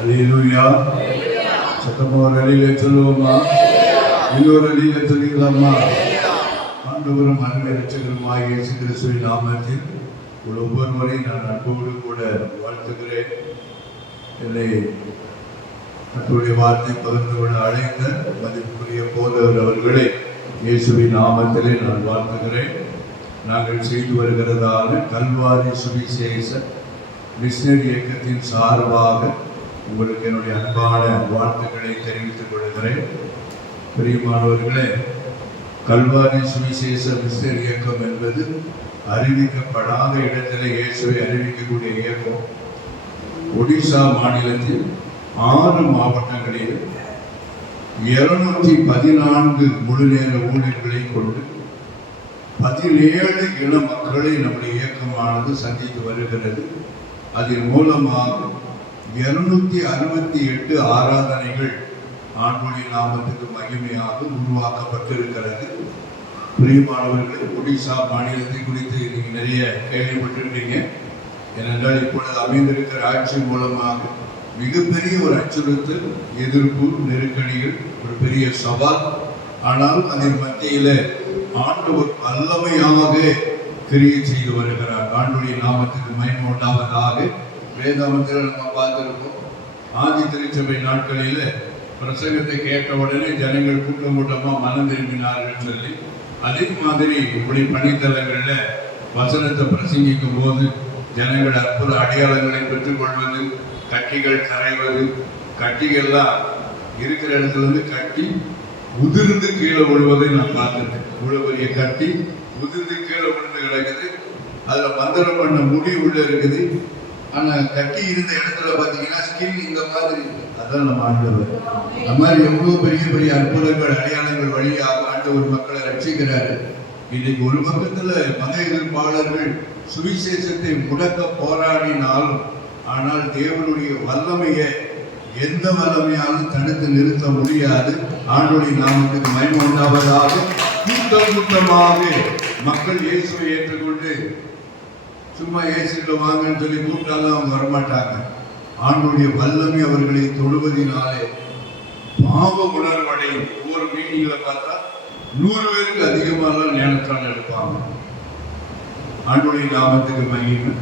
அல்லேலூயா. சத்தமா ஒரு அடியிலே சொல்லுவோமா? இன்னொரு அடியிலே சொல்லிக்கலாமா? ஆண்டவரும் அருமை இரட்சகருமாகிய இயேசு கிறிஸ்துவின் நாமத்தில் ஒவ்வொருவரையும் நான் அன்போடு கூட வாழ்த்துகிறேன். என்னை கர்த்தருடைய வார்த்தை பகிர்ந்து கொள்ள அழைத்த மதிப்புக்குரிய போதவர் அவர்களை இயேசுவின் நாமத்திலே நான் வாழ்த்துகிறேன். நாங்கள் செய்து வருகிறதான கல்வாரி சுவிசேஷ மிஷனரி இயக்கத்தின் சார்பாக உங்களுக்கு என்னுடைய அன்பான வாழ்த்துக்களை தெரிவித்துக் கொள்கிறேன். பிரியமானவர்களே, கல்வாரி சுவிசேஷ மிஷனரி இயக்கம் என்பது அறிவிக்கப்படாத இடத்திலே இயேசுவை அறிவிக்கக்கூடிய இயக்கம். ஒடிசா மாநிலத்தில் 6 மாவட்டங்களில் 214 முழு நேர ஊழியர்களை கொண்டு 17 இன மக்களை நம்முடைய இயக்கமானது சந்தித்து வருகிறது. அதன் மூலமாக 268 ஆராதனைகள் ஆண்டவருடைய நாமத்துக்கு மகிமையாக உருவாக்கப்பட்டிருக்கிறது. பிரியமானவர்கள், ஒடிசா மாநிலத்தை குறித்து நீங்க நிறைய கேள்விப்பட்டிருக்கீங்க. ஏனென்றால் இப்பொழுது அமைந்திருக்கிற ஆட்சி மூலமாக மிகப்பெரிய ஒரு அச்சுறுத்தல், எதிர்ப்பு, நெருக்கடிகள், ஒரு பெரிய சவால். ஆனால் அதன் மத்தியில ஆண்டவர் வல்லமையாக கிரியை செய்து வருகிறார். ஆண்டவருடைய நாமத்துக்கு மகிமை உண்டாவதாக. வேதாமத்தில் நம்ம பார்த்திருக்கோம், ஆதி திருச்சபை நாட்களில பிரசங்கத்தை கேட்ட உடனே ஜனங்கள் கூட்டம் கூட்டமா மனம் திரும்பினார்கள் சொல்லி, அதே மாதிரி இப்படி பணித்தலங்கள்ல வசனத்தை பிரசங்கிக்கும் போது ஜனங்கள் அற்புத அடையாளங்களை பெற்றுக்கொள்வது, கட்டிகள் கரைவது, கட்டிகள்லாம் இருக்கிற இடத்துல இருந்து கட்டி உதிர்ந்து கீழே விழுவதை நான் பார்த்துட்டேன். இவ்வளவு பெரிய கட்டி உதிர்ந்து கீழே விழுந்து கிடக்குது. அதுல மந்திரம் பண்ண முடி உள்ள இருக்குது. ஆனா கட்டி இருந்த இடத்துல பாத்தீங்கன்னா ஸ்கின் இந்த மாதிரி. அதான் நம்ம ஆண்டவர். அந்த மாதிரி எவ்வளவு பெரிய பெரிய அற்புதங்கள், அடையாளங்கள் வழியாக ஆண்டவர் மக்களை ரட்சிக்கிறாரு. இன்னைக்கு ஒரு பக்கத்துல மத எதிர்ப்பாளர்கள் சுவிசேஷத்தை முடக்க போராடினாலும், ஆனால் தேவனுடைய வல்லமையை எந்த வல்லமையாலும் தடுத்து நிறுத்த முடியாது. ஆண்டவருடைய நாமத்துக்கு மகிமை உண்டாவதாக. கூட்டம் கூட்டமாக மக்கள் இயேசுவை ஏற்றுக்கொண்டு, சும்மா இயேசுகிட்ட வாங்கன்னு சொல்லி கூப்பிட்டாலும் அவங்க வரமாட்டாங்க. ஆண்டவருடைய வல்லமை அவர்களை தொழுவதினாலே பாவ உணர்வடையும். ஒவ்வொரு மீட்டிங்ல பார்த்தா 100 பேருக்கு அதிகமாக ஞானத்தால் எடுப்பாங்க. ஆண்டவருடைய நாமத்துக்கு மகிமை.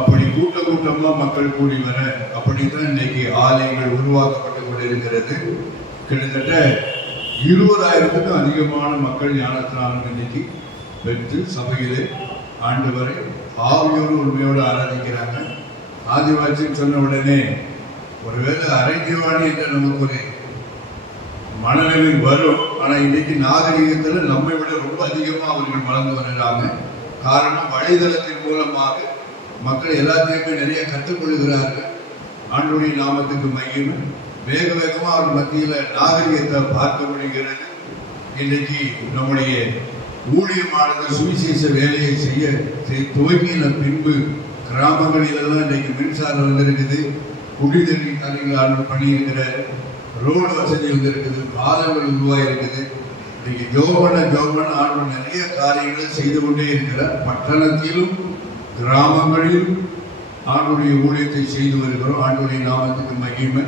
அப்படி கூட்ட கூட்டமா மக்கள் கூடி வர, அப்படித்தான் இன்னைக்கு ஆலயங்கள் உருவாக்கப்பட்டு கொண்டிருக்கிறது. கிட்டத்தட்ட 20,000க்கும் அதிகமான மக்கள் ஞானத்தினாலும் இன்னைக்கு பெற்று சபையிலே ஆண்டவரை ஆவியோடு உண்மையோடு ஆராதிக்கிறாங்க. ஆதிவாசின்னு சொன்ன உடனே ஒருவேளை அரைதிவாணி என்ற நமக்கு ஒரு மனநிலை வரும். ஆனா இன்னைக்கு நாகரிகத்துல நம்மை விட ரொம்ப அதிகமா அவர்கள் வளர்ந்து வருகிறாங்க. காரணம், வலைதளத்தின் மூலமாக மக்கள் எல்லாத்தையுமே நிறைய கற்றுக்கொள்கிறார்கள். ஆண்டவருடைய நாமத்துக்கு மகிமை. வேக வேகமா அவர் மத்தியில நாகரிகத்தை பார்க்க முடிகிறது. இன்றைக்கு நம்முடைய ஊழியமானது சுவிசேஷ வேலையை செய்ய துவங்கின பின்பு கிராமங்களிலெல்லாம் இன்றைக்கு மின்சாரம் வந்திருக்குது, குடிநீர் தண்ணிகள் பண்ணியிருக்கிற, ரோடு வசதி வந்திருக்குது, பாலங்கள் உருவாயிருக்குது. இன்னைக்கு ஜோபன ஆண்டு நிறைய காரியங்களை செய்து கொண்டே இருக்கிறார். பட்டணத்திலும் கிராமங்களிலும் ஆண்டுடைய ஊழியத்தை செய்து வருகிறோம். ஆண்டுடைய நாமத்துக்கு மகிமை.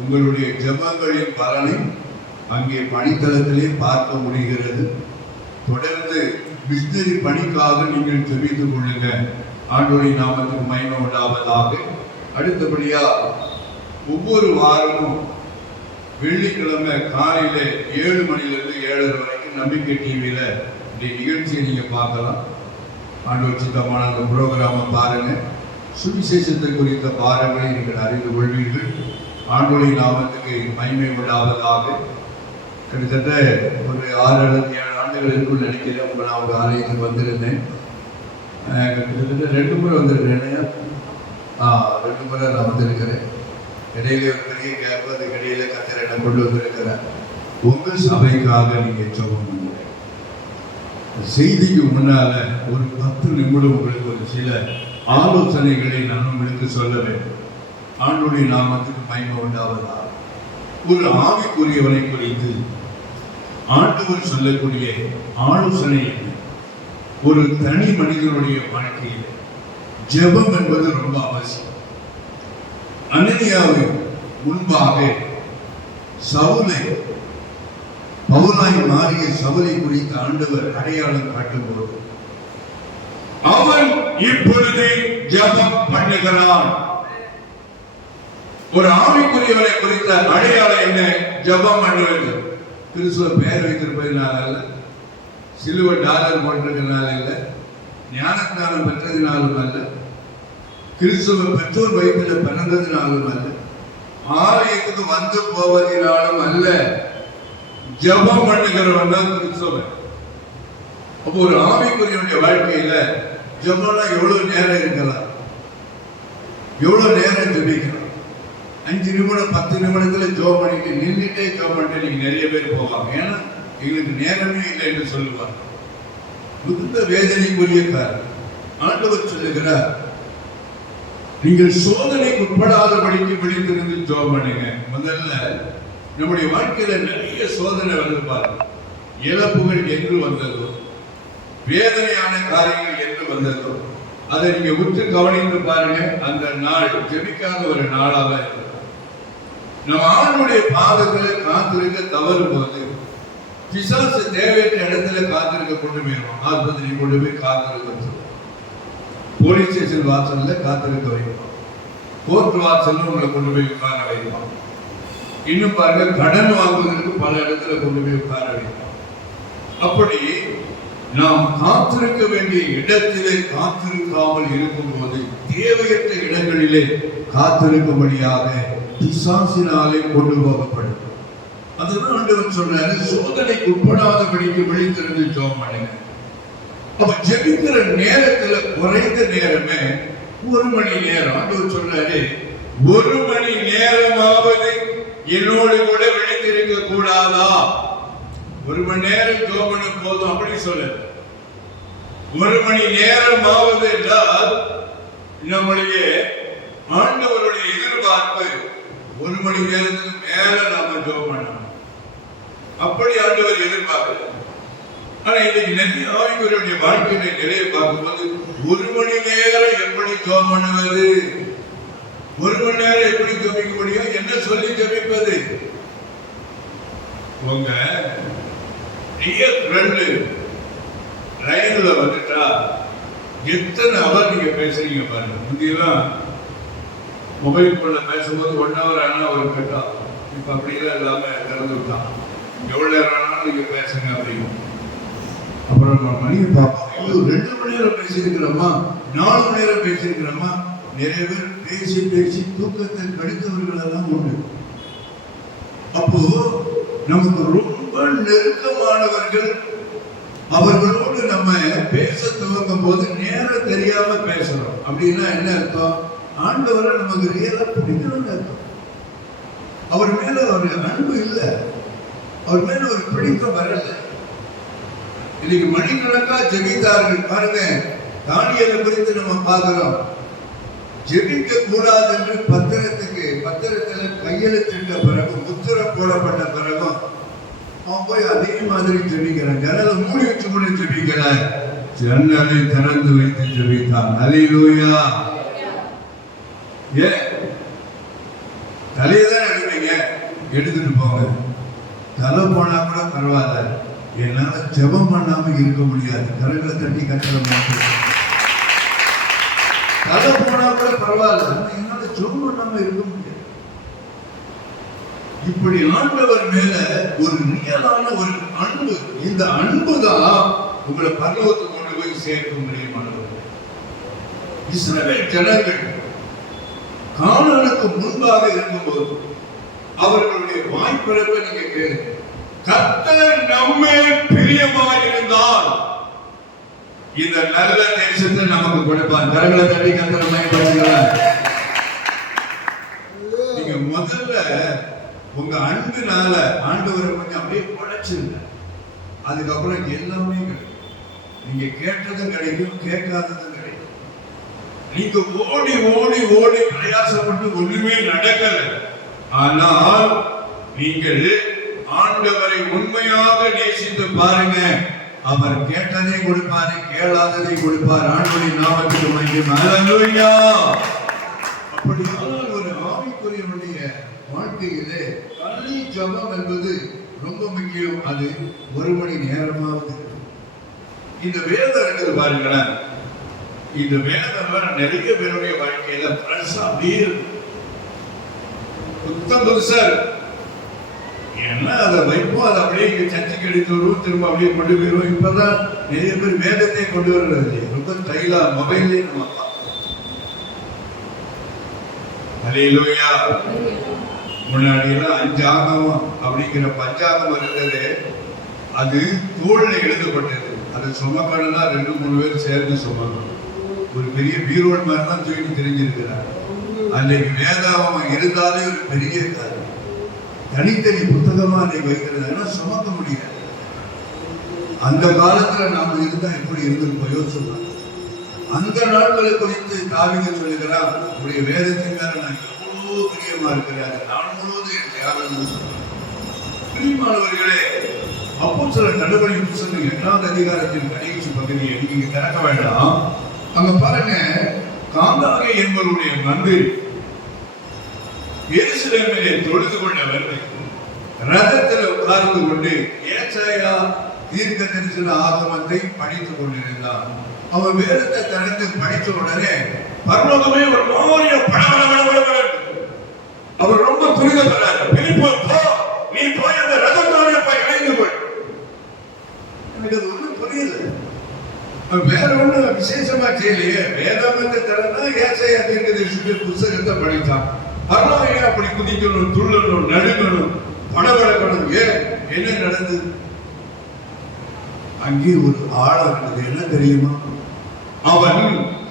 உங்களுடைய ஜெபங்களின் பலனை அங்கே பணித்தளத்திலே பார்க்க முடிகிறது. தொடர்ந்து மிஷனரி பணிக்காக நீங்கள் ஜெபித்துக் கொள்ளுங்க. ஆண்டவருடைய நாமத்துக்கு மகிமை உண்டாவதாக. அடுத்தபடியா ஒவ்வொரு வாரமும் வெள்ளிக்கிழமை காலையில 7 மணிலிருந்து 7:30 வரைக்கும் நம்பிக்கை டிவியில இந்த நிகழ்ச்சியை நீங்க பார்க்கலாம். ஆண்டவர் சித்தமான அந்த புரோகிராமை பாருங்க. சுவிசேஷத்தை குறித்த பாரங்களை நீங்கள் அறிந்து கொள்வீர்கள். ஆண்டவருடைய நாமத்துக்கு மகிமை உண்டாவதாக. கிட்டத்தட்ட ஒரு 6 அல்லது 7 ஆண்டுகளுக்குள் நினைக்கிறேன் உங்க நான் ஒரு ஆலயத்துக்கு வந்திருந்தேன். கிட்டத்தட்ட 2 முறை வந்திருக்கிறேன். 2 முறை நான் வந்திருக்கிறேன். இடையில ஒரு பெரிய கேப், அதுக்கு இடையில கத்தர் என்னை கொண்டு வந்திருக்கிறேன். உங்க சபைக்காக நீங்க ஜெபம் பண்ணுங்க. செய்திக்கு முன்னால ஒரு 10 நிமிடம் உங்களுக்கு ஒரு சில ஆலோசனைகளை நான் உங்களுக்கு சொல்ல வேண்டும். ஆண்டவருடைய நாமத்துக்கு மகிமை உண்டாவதா. ஒரு ஆவிக்குரியவனை குறித்து ஆண்டவர் சொல்லக்கூடிய ஆலோசனை ஒரு தனி மனிதனுடைய வாழ்க்கையில் ஜெபம் என்பது ரொம்ப அவசியம். அனனியாவை முன்பாக சவுலை, பவுலாய் மாறிய சவுலை குறித்து ஆண்டவர் அடையாளம் காட்டும்போது அவன் இப்பொழுது ஜெபம் பண்ணுகிறான். ஒரு ஆவிக்குரியவனை குறித்த அடையாளம் என்ன? ஜெபம் பண்ணுவது. கிறிஸ்துவ பெயர் வைத்திருப்பதனால அல்ல, சிலுவை டாலர் போட்டிருக்கிறதுனால இல்லை, ஞானஸ்நானம் பெற்றதினாலும் அல்ல, கிறிஸ்துவ பெற்றோர் வயிற்றில் பிறந்ததினாலும் அல்ல, ஆலயத்துக்கு வந்து போவதினாலும் அல்ல. ஜெபம் பண்ணுகிறவன் தான் கிறிஸ்துவன். அப்போ ஒரு ஆவிக்குரியவனுடைய வாழ்க்கையில ஜெபம்னா எவ்வளவு நேரம் இருக்கலாம், எவ்வளவு நேரம் ஜெபிக்கலாம். 5 நிமிடம் 10 நிமிடத்துல ஜெபம் பண்ணிட்டு நின்றுட்டே ஜெபம் பண்ணிட்டு நீங்க நிறைய பேர் போவாங்க. ஏன்னா எங்களுக்கு நேரமே இல்லை என்று சொல்லுவாங்க. மிகுந்த வேதனைக்குரிய காரணம். ஆண்டவர் சொல்லுகிறார், நீங்கள் சோதனைக்கு உட்படாதபடிக்கு விழித்திருந்து ஜெபம் பண்ணுங்க. முதல்ல நம்முடைய வாழ்க்கையில நிறைய சோதனை வந்து பாருங்க. இழப்புகள் என்று வந்ததோ, வேதனையான காரியங்கள் என்று வந்ததோ, அதை நீங்க உற்று கவனித்து பாருங்க. அந்த நாள் ஜெபிக்காத ஒரு நாளாக இருக்கும். நம்ம ஆண்டுடைய பாதங்களை காத்திருக்க தவறும் போது பிசாசு தேவையற்ற இடத்துல காத்திருக்க கொண்டு போயிடும். ஆஸ்பத்திரி கொண்டு போய் காத்திருக்க, போலீஸ் ஸ்டேஷன் வாசல்ல காத்திருக்க வைப்பான், கோர்ட் வாசல்ல உங்களை கொண்டு போய் உட்கார வைப்பான். இன்னும் பாருங்க, கடன் வாங்குவதற்கு பல இடத்துல கொண்டு போய் உட்கார வைப்பான். அப்படி நாம் காத்திருக்க வேண்டிய இடத்திலே காத்திருக்காமல் இருக்கும் போது தேவையற்ற இடங்களிலே காத்திருக்கும்படியாக பிசாசினாலே கொண்டு போகப்படும். அதுதான் ஆண்டவர் சொல்றாரு, சோதனைக்கு உட்படாதபடிக்கு விழித்திருந்து ஜெபம் பண்ணுங்க. அப்ப ஜெபிக்கிற நேரத்துல குறைந்த நேரமே 1 மணி நேரம். ஆண்டவர் சொல்றாரு, 1 மணி நேரமாவது என்னோடு கூட விழித்திருக்க கூடாதா? 1 மணி நேரம் ஜெபம் பண்ண போதும் அப்படி சொல்ல. 1 மணி நேரமாவது என்றால் நம்முடைய ஆண்டவருடைய எதிர்பார்ப்பு 1 மணி நேரத்துக்கு மேல நாம ஜெபம் பண்ணணும். அப்படி ஆண்டவர் எதிர்பார்க்கிறார். ஆனா இன்னைக்கு நிறைய ஆவிக்குரியவருடைய வாழ்க்கையில நிறைய பார்க்கும்போது 1 மணி நேரம் எப்படி ஜெபம் பண்ணுவது, 1 மணி நேரம் எப்படி ஜெபிக்க முடியும், என்ன சொல்லி ஜெபிப்பது? உங்க ஃப்ரெண்டு லைன்ல வந்துட்டா எத்தனை அவர் நீங்க பேசுறீங்க பாருங்க. முந்தியெல்லாம் மொபைல் போன்ல பேசும்போது 1 hour ஆனா ஒரு கட்டா, இப்ப அப்படிலாம் இல்லாம திறந்து விட்டான். எவ்வளவு நேரம் ஆனாலும் நீங்க பேசுங்க அப்படின்னு. அப்புறம் நம்ம மணியை பார்ப்போம், 2 மணி நேரம் பேசியிருக்கிறோமா, 4 மணி நேரம் பேசியிருக்கிறோமா. நிறைய பேர் பேசி பேசி தூக்கத்தை கடித்தவர்கள் எல்லாம் உண்டு. அப்போ நமக்கு ரொம்ப நெருக்கமானவர்கள், அவர்களோடு நம்ம பேச துவங்கும் போது நேரம் தெரியாம பேசுறோம். அப்படின்னா என்ன அர்த்தம்? ஆண்டவரை நமக்கு ரியலா பிடிக்கணும்னு அர்த்தம். அவர் மேல ஒரு அன்பு இல்லை, அவர் மேல ஒரு பிடிக்கம் வரல. இன்னைக்கு மணிக்கணக்கா ஜெபித்தார்கள் பாருங்க. தானியேலை குறித்து நம்ம பார்க்கிறோம். ஜெபிக்க கூடாது என்று பத்திரத்துல கையெழுத்திட்ட பிறகு, முத்திரம் போடப்பட்ட பிறகும் அவன் போய் அதே மாதிரி ஜெபிக்கிறான். ஜன்னலை மூடி வச்சு கூட ஜெபிக்கிறான், ஜன்னலை திறந்து வைத்து ஜெபித்தான். அல்லேலூயா. ஏன் தலையை தான் எடுப்பீங்க, எடுத்துட்டு போங்க. தலை போனா கூட பரவாயில்ல, என்னால ஜெபம் பண்ணாம இருக்க முடியாது. கரங்களை தட்டி கட்டுற மாதிரி தலை போனா கூட பரவாயில்ல, என்னால ஜெபம் பண்ணாம இருக்க முடியாது. இப்படி ஆண்டவர் மேல ஒரு ரியலான ஒரு அன்பு, இந்த அன்பு தான் உங்களை பரலோகத்துக்கு கொண்டு போய் சேர்க்க முடியுமானவர். இஸ்ரவேல் ஜனங்கள் கானானுக்கு முன்பாக இருக்கும்போது அவர்களுடைய வாய்ப்பிறப்பை நீங்க கேளுங்க. கர்த்தர் நம்மேல் பிரியமாயிருந்தால் இந்த நல்ல தேசத்தை நமக்கு கொடுப்பார். கரங்களை தட்டி கர்த்தரை மகிமைப்படுத்துகிறார். நீங்க முதல்ல உங்க அன்பினால ஆண்டவரை கொஞ்சம் அப்படியே குறைச்சிருங்க. அதுக்கப்புறம் எல்லாமே கிடைக்கும். நீங்க கேட்டதும் கிடைக்கும், கேட்காததும் கிடைக்கும். நீங்க ஓடி ஓடி ஓடி பிரயாசப்பட்டு ஒண்ணுமே நடக்கல. ஆனால் நீங்கள் ஆண்டவரை உண்மையாக நேசித்து பாருங்க, அவர் கேட்டதை கொடுப்பாரு, கேளாததை கொடுப்பார். ஆண்டவரின் நாமத்துக்கு மகிமை. ஹல்லேலூயா. அப்படியானால் ஒரு ஆவிக்குரியவனுடைய வாழ்க்கையிலே தனி ஜபம் என்பது ரொம்ப முக்கியம். அது 1 மணி நேரமாவது இந்த வேதம் இருக்குது பாருங்களேன். இந்த வேதம் நிறைய பேருடைய வாழ்க்கையில பிரசா வீர் புத்தம் புதுசா ஏன்னா அதை வைப்போம், அதை அப்படியே இங்க சர்ச்சைக்கு எடுத்து வருவோம், திரும்ப அப்படியே கொண்டு போயிடுவோம். இப்பதான் நிறைய பேர் வேதத்தை கொண்டு வர்றது இல்லையா, ரொம்ப கையில மொபைல்லே நம்ம அல்லேலூயா. முன்னாடி எல்லாம் 5 ஆகமம் அப்படிங்கிற பஞ்சாங்கம் இருந்தது, அது தோல்ல எழுதப்பட்டது. அது சுமக்கணும்னா 2-3 பேர் சேர்ந்து சுமக்கணும். ஒரு பெரிய பீரோல் மாதிரி தான் தூக்கி தெரிஞ்சிருக்கிறார். அன்றைக்கு வேதாகமம் இருந்தாலே ஒரு பெரிய காரியம். தனித்தனி புத்தகமா அன்றைக்கு வைக்கிறதுனா சுமக்க முடியாது. அந்த காலத்துல நாம இருந்தா எப்படி இருந்திருப்போம் யோசிச்சுக்கலாம். அந்த நாட்களை குறித்து தாவீது சொல்லுகிறார், உடைய வேதத்தின் மேல நான் எவ்வளவு பிரியமா இருக்கிறார், நான் முழுவதும் என் தியாகம். பிரியமானவர்களே, அப்போஸ்தலர் நடவடிக்கை புத்தகம் 8ஆம் அதிகாரத்தின் கடைசி பகுதியை நீங்க திறக்க வேண்டாம். அங்க பாருங்க, காந்தாகை என்பவருடைய மந்திரி எருசலேமிலே தொழுது கொண்ட வந்து ரதத்தில் உட்கார்ந்து கொண்டு ஏசாயா தீர்க்க தரிசன ஆகமத்தை படித்துக் கொண்டிருந்தான். அவன் வேதத்தை திறந்து படித்த உடனே பரலோகமே ஒரு மாறிய அவர் ரொம்ப துரிதப்பட்டார். நீ போய் அந்த ரதத்தோட போய் இணைந்து கொள். எனக்கு அது ஒன்றும் புரியல. வேற ஒண்ணு விசேஷமா செய்யலையே. வேதாகமத்தை திறந்தா ஏசாயா தீர்க்க தரிசன புத்தகத்தை படித்தான். பரலோகம் அப்படி குதிக்கணும், துள்ளணும், நடுங்கணும், படபடக்கணும். ஏன் என்ன நடந்தது? அங்கே ஒரு ஆழம் இருந்தது. என்ன தெரியுமா? அவன்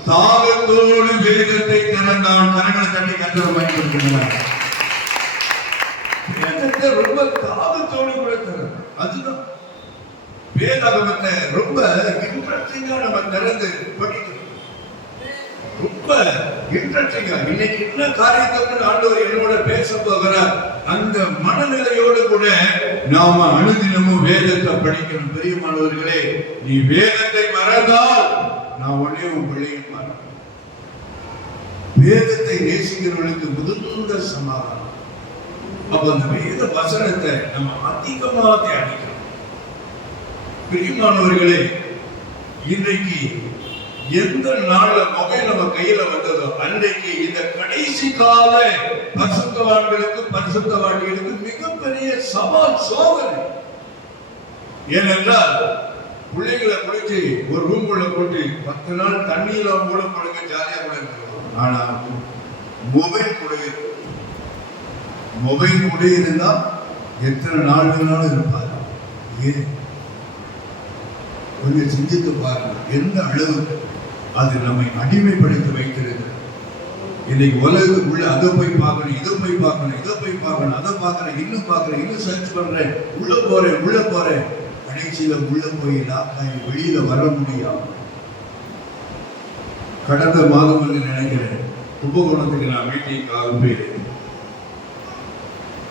தாகத்தோடு வேதத்தை திறந்தான். கரங்களை தட்டி கத்தரை பயன்படுத்தினான். வேதத்தை ரொம்ப தாகத்தோடு கூட திறந்தான். அதுதான் வேதாகமத்தை ரொம்ப இன்ட்ரெஸ்டிங்கா நம்ம திறந்து படிக்கணும். ரொம்ப இன்ட்ரெஸ்டிங்கா இன்னைக்கு என்ன காரியத்தை ஆண்டவர் என்னோட பேச போகிறார், அந்த மனநிலையோடு கூட நாம அனுதினமும் வேதத்தை படிக்கணும். பிரியமானவர்களே, நீ வேதத்தை மறந்தால் நான் உடனே உன் பிள்ளையும் மறப்பேன். வேதத்தை நேசிக்கிறவர்களுக்கு முதல்ல சமாதானம். அப்ப அந்த வேத வசனத்தை நம்ம அதிகமா தியானிக்கணும். பிரியமானவர்களே, இன்றைக்கு எந்த நாள்ல மொபைல் நம்ம கையில வந்ததோ அன்றைக்கு இந்த கடைசி கால பரிசுத்தவான்களுக்கு பரிசுத்தவான்களுக்கு மிகப்பெரிய சவால் சோதனை. ஏனென்றால் பிள்ளைகளை பிடிச்சி ஒரு ரூம்குள்ள போட்டு 10 நாள் தண்ணியில கூட கொடுங்க, ஜாலியா கூட இருக்கலாம். ஆனா மொபைல் கூட இருந்தா எத்தனை நாள் வேணாலும் இருப்பாரு. ஏன் கொஞ்சம் சிந்தித்து பாருங்க, எந்த அளவுக்கு அது நம்மை அடிமைப்படுத்தி வைக்கிறது. இன்னைக்கு உலகத்துக்குள்ள அதை போய் பார்க்கணும், இதை போய் பார்க்கணும், இதை போய் பார்க்கணும், அதை பார்க்கறேன், இன்னும் பார்க்கறேன், இன்னும் சர்ச் பண்றேன், உள்ள போறேன். கடைசியில உள்ள போய் வெளியில வர முடியாது. கடந்த மாதம் வந்து நினைக்கிறேன், கும்பகோணத்துக்கு நான் மீட்டிங்காக போயிருக்கேன்.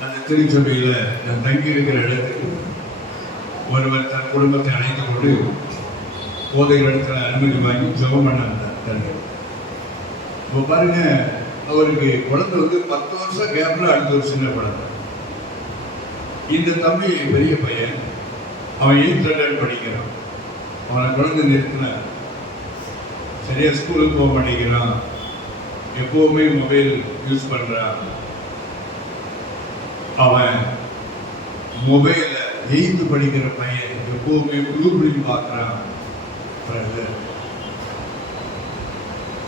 அந்த திருச்சபையில நான் தங்கி இருக்கிற இடத்துக்கு ஒருவர் தன் குடும்பத்தை அழைத்து கொண்டு போதை இடத்துல அனுமதி வாங்கி ஜெபம் பண்ண வந்தார். இப்போ பாருங்க, அவருக்கு குழந்தை வந்து 10 வருஷம் கேப்ல அடுத்த ஒரு சின்ன குழந்தை. இந்த தம்பி பெரிய பையன், அவன் 8th ஸ்டாண்டர்ட் படிக்கிறான். அவனை குழந்தை நிறுத்தின சரியா ஸ்கூலுக்கு போக மாட்டேங்கிறான், எப்பவுமே மொபைல் யூஸ் பண்றான். அவன் மொபைல்ல 8th படிக்கிற பையன் எப்பவுமே புதுப்பிடிச்சு பார்க்கிறான்.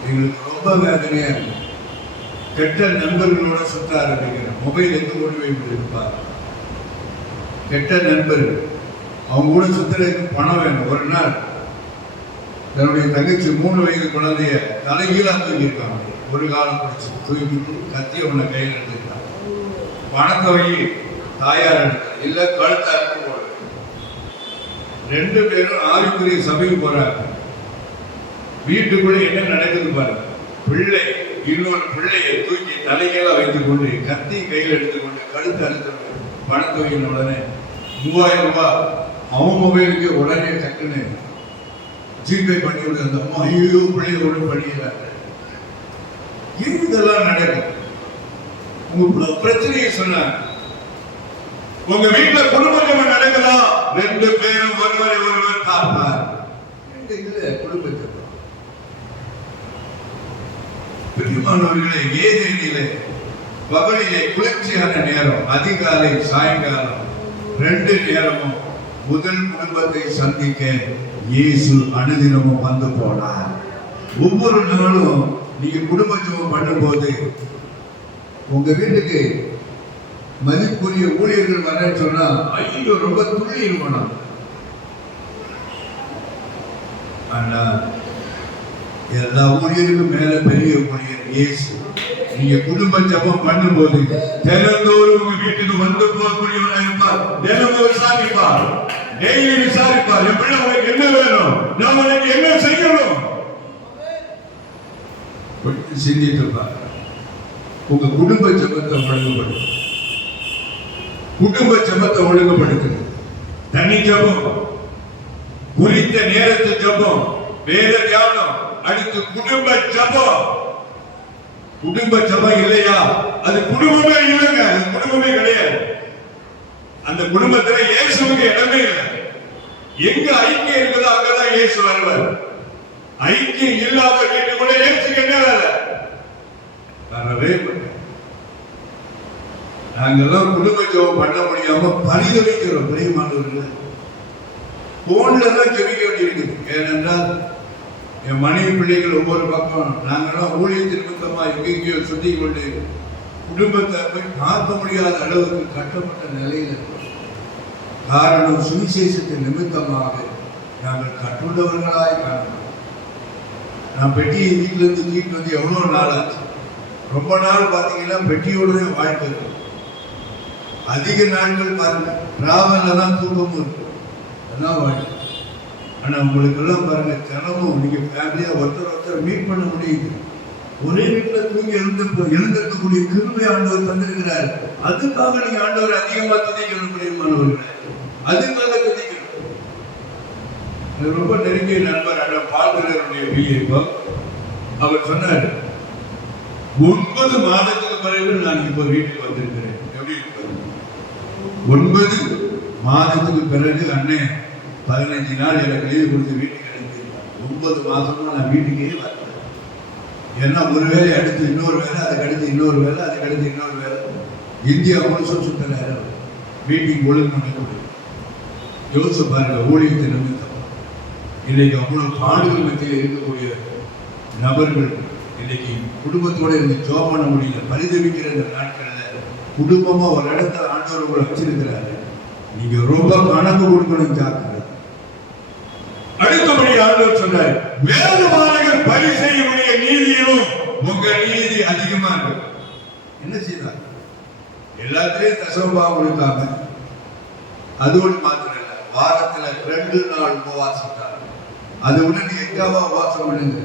எங்களுக்கு ரொம்ப வேதனையா இருக்கு. கெட்ட நண்பர்களோட சுத்த ஆரம்பிக்கிறேன். மொபைல் எங்க கொண்டு போய் இருப்பார். கெட்ட நண்பர்கள், அவங்க கூட சுத்துறதுக்கு பணம் வேணும். ஒரு நாள் தன்னுடைய தங்கச்சி 3 வயது குழந்தைய தலைகீழா தூக்கியிருக்காங்க. ஒரு காலம் பிடிச்சி தூக்கிட்டு கத்திய உன்னை கையில் எடுத்துக்கிட்டான். பணத்தை வை தாயார் எடுத்த இல்ல கழுத்தை அறுத்து போடுறது. 2 பேரும் ஆவிக்குரிய சபைக்கு போறாங்க. வீட்டுக்குள்ள என்ன நடக்குது பாருங்க. பிள்ளை இன்னொரு பிள்ளையை தூக்கி தலைகீழ வைத்துக் கொண்டு கத்தி கையில் எடுத்துக்கொண்டு கழுத்து அறுத்து பணத்தை வைக்கிற உடனே 3000 ரூபாய் அவன் மொபைலுக்கு உடனே டக்குன்னு ஜிபே பண்ணி விடுது. அந்த அம்மா ஐயோ பிள்ளைய ஒன்றும் பண்ணிடுறாங்க. இதெல்லாம் நடக்கும். உங்க பிரச்சனையை சொன்னார். உங்க வீட்டுல குடும்ப ஜெபம் நடக்குதா, 2 பேரும் ஒருவரை ஒருவர் பார்ப்பார். இதுல குடும்ப ஜெபம். பிரியமானவர்களே, ஏதேனிலே பகலிலே குளிர்ச்சியான நேரம், அதிகாலை சாயங்காலம் 2 நேரமும் முதல் குடும்பத்தை சந்திக்க இயேசு அனுதினமும் வந்து போனார். ஒவ்வொரு நாளும் நீங்க குடும்ப ஜெபம் பண்ணும்போது உங்க வீட்டுக்கு மதிப்புரிய ஊழியர்கள் வர சொன்னா ஐயோ ரொம்ப துள்ளி இருக்கணும். ஆனா எல்லா ஊழியருக்கும் மேல பெரிய ஊழியர் இயேசு. நீங்க குடும்ப ஜெபம் பண்ணும்போது தினந்தோறும் உங்க வீட்டுக்கு வந்து போகக்கூடியவராக இருப்பார். தினமும் விசாரிப்பார், டெய்லி விசாரிப்பார். எப்படி உங்களுக்கு என்ன வேணும், நான் உங்களுக்கு என்ன செய்யணும், சிந்தித்துப்பார். உங்க குடும்ப ஜெபத்தை ஒழுங்குபடுத்து. குடும்ப ஜெபத்தை ஒழுங்குபடுத்துங்க. தனி ஜெபம், குறித்த நேரத்து ஜெபம், வேத தியானம், அடுத்து குடும்ப ஜெபம். குடும்ப ஜெபம் இல்லையா அது குடும்பமே இல்லைங்க. அது குடும்பமே கிடையாது. அந்த குடும்பத்துல இயேசுவுக்கு இடமே இல்லை. எங்க ஐக்கியம் இருக்குதோ அங்கதான் இயேசு வருவார். ஐக்கியம் இல்லாத வீட்டுக்குள்ள இயேசுக்கு என்ன வேலை? வரவே மாட்டார். நாங்கெல்லாம் குடும்ப ஜெபம் பண்ண முடியாம பரிதவிக்கிறோம். பிரியமானவர்களே, போன்ல தான் ஜெபிக்க வேண்டியிருக்குது. ஏனென்றால் என் மனைவி பிள்ளைகள் ஒவ்வொரு பக்கம், நாங்கெல்லாம் ஊழியத்தின் நிமித்தமா எங்கெங்கயோ சொல்லி கொண்டு குடும்பத்தை போய் பார்க்க முடியாத அளவுக்கு கட்டப்பட்ட நிலையில் இருக்கிறோம். காரணம் சுவிசேஷத்தின் நிமித்தமாக நாங்கள் கட்டுள்ளவர்களாய் காணணும். நான் பெட்டியை வீட்டிலிருந்து தூக்கிட்டு வந்து எவ்வளோ நாள் ஆச்சு. ரொம்ப நாள் பார்த்தீங்கன்னா பெட்டியோட வாழ்க்கை இருக்கும். அதிக நாட்கள் பாருங்க டிராவல்ல தான் தூக்கமும் இருக்கும். அதான் வாழ்க்கை. ஆனா உங்களுக்கு எல்லாம் பாருங்க, தினமும் நீங்க ஃபேமிலியா ஒருத்தர் மீட் பண்ண முடியுது. ஒரே வீட்டுல தூங்கி எழுந்திருக்கக்கூடிய கிருபை ஆண்டவர் தந்திருக்கிறார். அதுக்காக நீங்க ஆண்டவர் அதிகமா துதிக்கணும். முடியுமானவர்கள் அதுக்காக துதிக்கணும். ரொம்ப நெருங்கிய நண்பர் அண்ணன் பால்கருடைய பிஏ அவர் சொன்னார், 9 மாதத்துக்கு பிறகு நான் இப்போ வீட்டுக்கு வந்திருக்கிறேன். எப்படி இருப்பாரு? 9 மாதத்துக்கு பிறகு அண்ணன் 15 நாள் எனக்கு லீவு கொடுத்து வீட்டுக்கு அனுப்பியிருக்காங்க. 9 மாசமா நான் வீட்டுக்கே வரல. ஏன்னா ஒரு வேலை அடுத்து இன்னொரு வேலை, அதுக்கு அடுத்து இன்னொரு வேலை, அதுக்கு அடுத்து இன்னொரு வேலை. இந்தியா முழுசும் சுத்த நேரம் மீட்டிங் ஒழுங்கு பண்ணக்கூடிய யோசிச்சு பாருங்க. ஊழியத்தை நிமித்தம் இன்னைக்கு அவ்வளவு பாடுகள் மத்தியில் இருக்கக்கூடிய நபர்கள் இன்னைக்கு குடும்பத்தோட இருந்து ஜாப் பண்ண முடியல, பரிதவிக்கிற இந்த நாட்கள்ல குடும்பமா ஒரு இடத்துல ஆண்டவர் உங்களை வச்சிருக்கிறாரு. நீங்க ரொம்ப கணக்கு கொடுக்கணும், ஜாக்கிரதை. அடுத்தபடி ஆண்டவர் சொன்னார், வேதபாரகர் பரிசேயருடைய நீதியிலும் உங்க நீதி அதிகமா இருக்கு. என்ன செய்தார்? எல்லாத்திலையும் தசமபாகம் கொடுத்தாங்க. அதோடு மாத்திரம் இல்ல, வாரத்துல 2 நாள் உபவாசித்தார். அதை விட நீ 8ஆவது உபவாசம் பண்ணுங்க.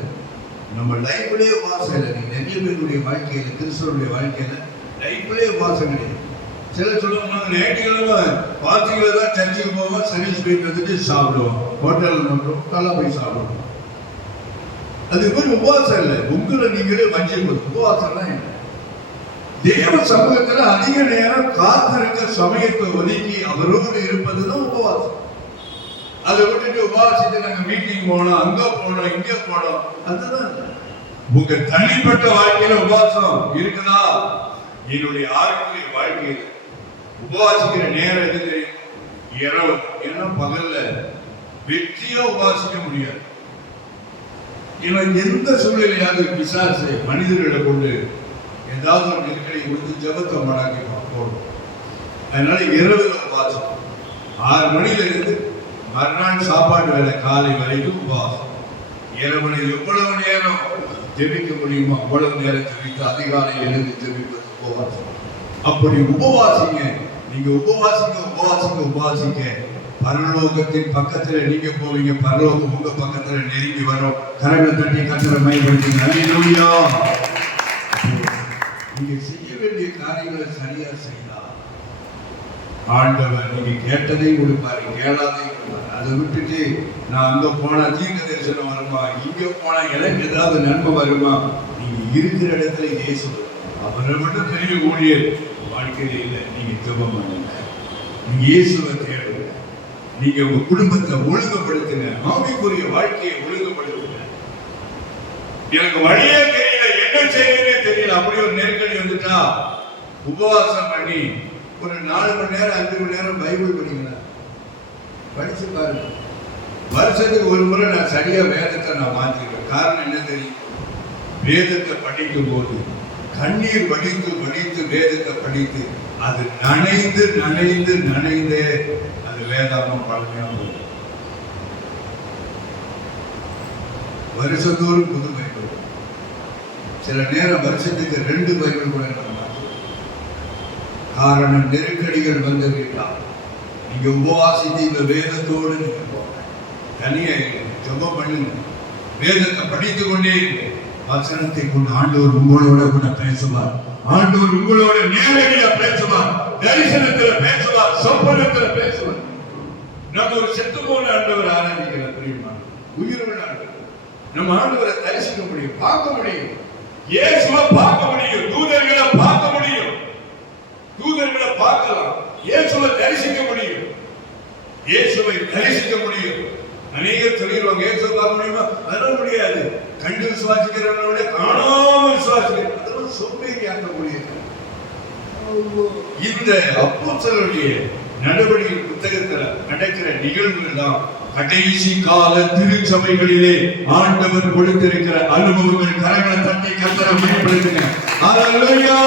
நம்ம லைஃப்லயே உபவாசம் இல்லை. நீ நிறைய பேருடைய வாழ்க்கையில, கிறிஸ்தவருடைய வாழ்க்கையில லைஃப்லயே உபவாசம் கிடையாது. சில சொல்லுவாங்க, ஞாயிற்றுக்கிழமை பாத்திகளை தான் சர்ச்சுக்கு போவோம், சர்வீஸ் போயிட்டு வந்துட்டு சாப்பிடுவோம், ஹோட்டலில் மட்டும் நல்லா போய் சாப்பிடுவோம். அது மாதிரி உபவாசம் இல்லை. உங்களை நீங்களே வஞ்சிப்பது உபவாசம்லாம் இல்லை. தேவ சமூகத்துல அதிக நேரம் காத்திருக்க சமயத்தை ஒதுக்கி அவரோடு இருப்பதுதான் உபவாசம். அதை விட்டுட்டு உபவாசித்து நாங்க மீட்டிங் போனோம், அங்க போனோம், இங்க போனோம், அதுதான். உங்க தனிப்பட்ட வாழ்க்கையில உபவாசம் இருக்குதா? என்னுடைய ஆரோக்கிய வாழ்க்கையில உபவாசிக்கிற நேரம் எது தெரியும்? இரவு. ஏன்னா பகல்ல வெற்றியா உபவாசிக்க முடியாது. எந்த சூழ்நிலையாவது பிசாசு மனிதர்களை கொண்டு ஏதாவது ஒரு நெருக்கடி கொடுத்து ஜபத்தை மடாக்கி போடும். அதனால இரவுல உபவாசம். 6 மணில இருந்து மறுநாள் சாப்பாடு வேலை காலை வரைக்கும் உபவாசம். இரவுல எவ்வளவு நேரம் ஜெபிக்க முடியுமோ அவ்வளவு நேரம் ஜெபித்து அதிகாலையில் எழுந்து ஜெபிப்பது உபவாசம். அப்படி உபவாசிங்க. நீங்க உபவாசிக்க உபவாசிக்க உபவாசிக்க பரலோகத்தின் பக்கத்துல நீங்க போவீங்க. பரலோகம் உங்க பக்கத்துல நெருங்கி வரும். கரங்களை தட்டி கர்த்தரை மகிமைப்படுத்துங்க. அல்லேலூயா. நீங்க செய்ய வேண்டிய காரியங்களை சரியா செய்யலாம். ஆண்டவர் நீங்க கேட்டதை கொடுப்பாரு, கேளாதை கொடுப்பாரு. அதை விட்டுட்டு நான் அங்க போனா தீர்க்க தரிசனம் வருமா, இங்க போனா எனக்கு ஏதாவது நன்மை வருமா? நீங்க இருக்கிற இடத்துல இயேசு அவரை விட பெரிய ஊழியர் வாழ்க்கையில இல்லை. நீங்க ஜெபம் பண்ணுங்க, நீங்க இயேசுவை தேடுங்க, நீங்க உங்க குடும்பத்தை ஒழுங்குபடுத்துங்க, ஆவிக்குரிய வாழ்க்கையை ஒழுங்குபடுத்துங்க. எனக்கு வழியே தெரியல, என்ன செய்யறதே தெரியல, அப்படி ஒரு நெருக்கடி வந்துட்டா உபவாசம் பண்ணி ஒரு 4 மணி நேரம் 5 மணி நேரம் பைபிள் படிக்கலாம். படிச்சு பாருங்க. வருஷத்துக்கு ஒரு முறை நான் சரியா வேதத்தை நான் மாத்திருக்கேன். காரணம் என்ன தெரியும்? வேதத்தை படிக்கும் போது கண்ணீர் வடித்து வடித்து வேதத்தை படித்து அது நனைந்து நனைந்து நனைந்தே அது வேதாமம் பழமையாக போகுது. வருஷத்தோறும் புது பைபிள், சில நேரம் வருஷத்துக்கு 2 பைபிள் கூட நம்ம மாற்றுவோம். காரணம் நெருக்கடிகள் வந்து விட்டால் நீங்க உபவாசித்து இந்த வேதத்தோடு நீங்க போங்க, தனியா ஜெபம் பண்ணுங்க, வேதத்தை படித்துக் கொண்டே இருங்க. வசனத்தை கொண்டு ஆண்டவர் உங்களோட கூட பேசுவார். ஆண்டவர் உங்களோட நேரடியா பேசுவார், தரிசனத்துல பேசுவார், சொப்பனத்துல பேசுவார். நம்ம ஒரு செத்து போன ஆண்டவர் ஆராதிக்கிற தெரியுமா? உயிருள்ள ஆண்டவர். நம்ம ஆண்டவரை தரிசிக்க முடியும், பார்க்க முடியும், இயேசுவை பார்க்க முடியும், தூதர்களை பார்க்க முடியும், தூதர்களை பார்க்கலாம், இயேசுவை தரிசிக்க முடியும், இயேசுவை தரிசிக்க முடியும். அநேகர் சொல்லிடுவாங்க இயேசுவை பார்க்க முடியுமா? அதெல்லாம் முடியாது. கண்டு விசுவாசிக்கிறவங்களோட காணாம விசுவாசிக்கிற அதெல்லாம் சோம்பேறியாக்க முடியாது. இந்த அப்போஸ்தலருடைய நடவடிக்கை புத்தகத்துல நடக்கிற நிகழ்வுகள் தான் கடைசி கால திருச்சபைகளிலே ஆண்டவர் கொடுத்திருக்கிற அனுபவங்கள். கரங்களை தட்டி கர்த்தரை பயன்படுத்துங்க. ஹல்லேலூயா.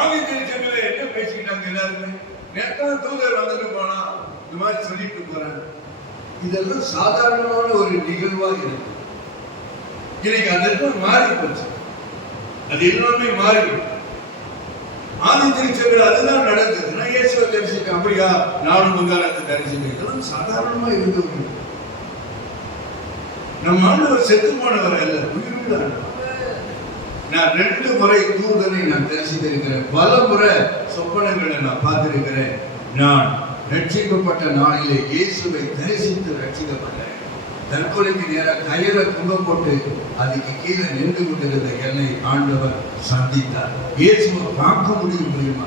ஆவி திருச்சபையில என்ன பேசிக்கிட்டாங்க எல்லாருமே? நேத்தா தூதர் வந்துட்டு போனா இந்த மாதிரி சொல்லிட்டு போறாங்க. இதெல்லாம் சாதாரணமான ஒரு நிகழ்வாக இருக்கு. இன்னைக்கு அதெல்லாம் மாறி போச்சு, அது எல்லாமே மாறி. ஆதி திருச்சபையில் அதுதான் நடந்தது. நான் இயேசுவை தரிசிக்க அப்படியா, நானும் முகாலத்தை தரிசிக்க, இதெல்லாம் சாதாரணமா இருந்தது. நம்ம ஆண்டவர் செத்து போனவர் அல்ல, உயிருள்ள. நான் 2 முறை தூதனை நான் தரிசித்திருக்கிறேன், பல முறை சொப்பனங்களை நான் பார்த்திருக்கிறேன். நான் ரட்சிக்கப்பட்ட நாளிலே இயேசுவை தரிசித்து ரட்சிக்கப்பட்டேன். தற்கொலைக்கு நேரம் கயிறை குங்கம் போட்டு அதுக்கு கீழே நின்று கொண்டிருந்த என்னை ஆண்டவர் சந்தித்தார். இயேசுவை பார்க்க முடியும், முடியுமா?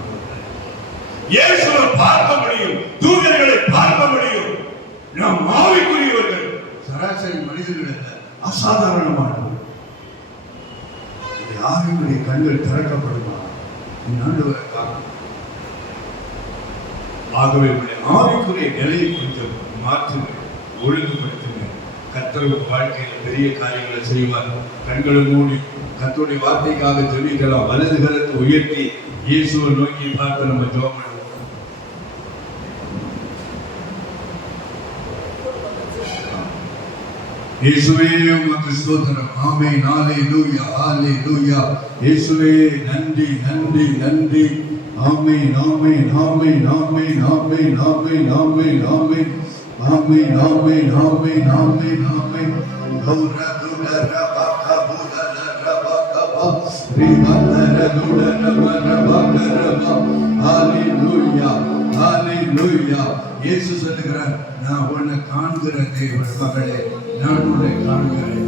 இயேசுவை பார்க்க முடியும், தூதர்களை பார்க்க முடியும். நாம் ஆவிக்குரியவர்கள், சராசரி மனிதர்கள் அல்ல, அசாதாரணமானவர்கள். ஆவிக்குரிய கண்கள் திறக்கப்படுமா? ஆண்டவரை பார்க்க. ஆகவே ஆவிக்குரிய நிலையை கொஞ்சம் மாற்றுங்க, ஒழுங்குபடுத்துங்க. கர்த்தர் வாழ்க்கையில் பெரிய காரியங்களை செய்வார். கண்களை மூடி கர்த்தருடைய வார்த்தைக்காக ஜெபிக்கலாம். வலது கரத்தை உயர்த்தி இயேசுவை நோக்கி பார்த்து நம்ம ஜெபம் பண்ணுவோம். இயேசுவே உமக்கு ஸ்தோத்திரம். ஆமென். ஹல்லேலூயா, ஹல்லேலூயா. இயேசுவே நன்றி, நன்றி, நன்றி. ஆமென், ஆமென், ஆமென், ஆமென், ஆமென், ஆமென், ஆமென், ஆமென். Amen, amen, amen, amen, amen. Hallelujah, hallelujah. இயேசு சொல்லுகிறார், நான் உன்னை காண்கிற தேவன் மகளே, நான் உன்னை காண்கிறேன்,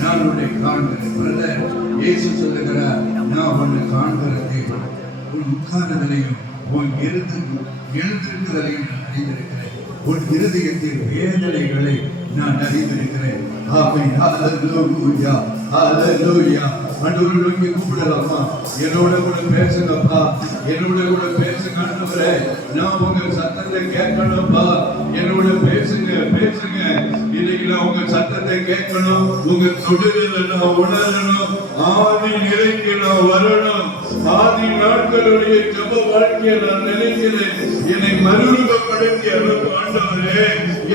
நான் உன்னை காண்கிறேன். பிரதர், இயேசு சொல்லுகிறார், நான் உன்னை காண்கிற தேவன். உன் உட்கார்ந்ததையும் உன் எழுந்திருக்கிறதையும் நான் அறிந்திருக்கிறேன். உன் இருதயத்தில் வேதனைகளை நான் அறிந்திருக்கிறேன். ஆமென். ஹல்லேலூயா, ஹல்லேலூயா. ஆண்டவரை நோக்கி கூப்பிடலாமா? என்னோட கூட பேசுங்கப்பா, என்னோட கூட பேசுங்க ஆண்டவரே. நான் உங்க சத்தத்தை கேட்கணும்ப்பா, என்னோட பேசுங்க, பேசுங்க. இன்னைக்கு நான் உங்க சத்தத்தை கேட்கணும், உங்க தொடுதலை நான் உணரணும், ஆதி நிலைக்கு நான் வரணும். ஆதி நாட்களுடைய ஜெப வாழ்க்கையை நான் நினைக்கிறேன். என்னை மறுரூபப்படுத்தி அனுப்பும் ஆண்டவரே,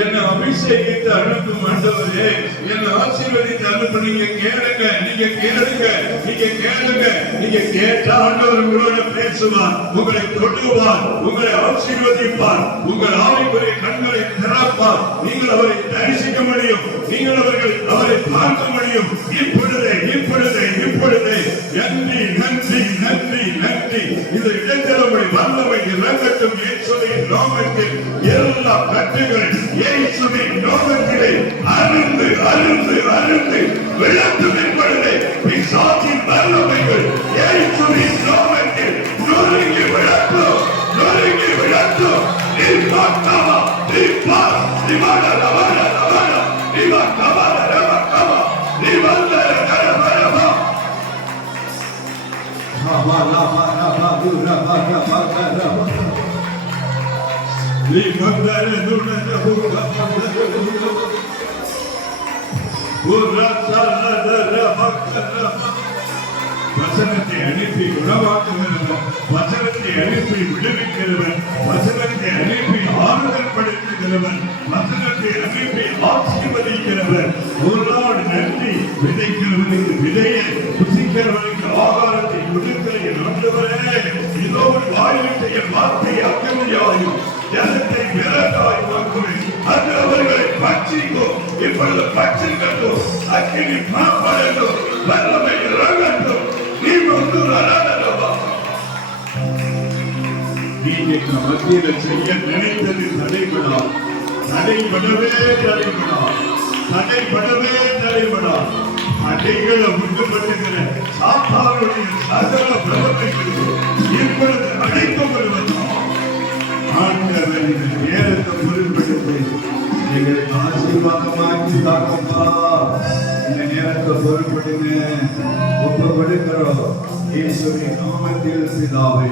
என்னை அபிஷேகித்து அனுப்பும் ஆண்டவரே, என்னை ஆசீர்வதித்து அனுப்பு. நீங்க கேளுங்க, நீங்க கேளுங்க, நீங்க கேளுங்க. நீங்க கேட்ட ஆண்டவர் உங்களோட பேசுவார், உங்களை தொடுவார், உங்களை ஆசீர்வதிப்பார், உங்கள் ஆவிக்குரிய கண்களை திறப்பார். நீங்கள் அவரை தரிசிக்க முடியும், நீங்கள் அவரை பார்க்க முடியும். இப்பொழுதே, இப்பொழுதே, இப்பொழுதே. நன்றி, நன்றி, நன்றி, நன்றி. இந்த இடத்தில் உங்களுடைய வல்லமை இறங்கட்டும். இயேசுவின் நாமத்தில் எல்லா கட்டுகள் இயேசுவின் நாமத்திலே அருந்து அருந்து அருந்து விளக்கும் என்பதை பிசாசின் வல்லமைகள் வசனத்தை அனுப்பி குணமாக்குகிறவர், வசனத்தை அனுப்பி விடுவிக்கிறவர், வசனத்தை அனுப்பி ஆறுதல் படுத்துகிறவர், வசனத்தை அனுப்பி ஆசீர்வதிக்கிறவர். ஒரு நாள் நன்றி விதைக்கிறவனுக்கு விதையை, புசிக்கிறவனுக்கு ஆகாரத்தை கொடுக்கிற என் ஆண்டவரே, இதோ வாயிலிட்ட என் வார்த்தையை அக்கினியாயும் ஜலத்தை விறகாய் மாற்றுவேன். அது அவர்களை பட்சிக்கும். இப்பொழுது பட்சிக்கட்டும், அக்கினி புறப்படட்டும், வல்லமை இறங்கட்டும். நீ ஒன்று வராதல்லவா? நீ எங்கள் மத்தியில் செய்ய நினைத்தது தடைபடாது, தடைபடவே தடைபடாது, தடைபடவே தடைபடாது. அடைகளை உண்டு பண்ணுகிற சாத்தானுடைய சகல பிரபலங்கள் இப்பொழுது அடைக்கப்படுவதும் ஆண்டவர் இந்த நேரத்தை பொருட்படுத்தி எங்களுக்கு ஆசீர்வாதமாக்கி தாக்கப்பா. இந்த நேரத்தை பொருட்படுங்க, ஒப்புக்கொடுக்கிறோம் இயேசுவின் நாமத்தில் பிதாவே.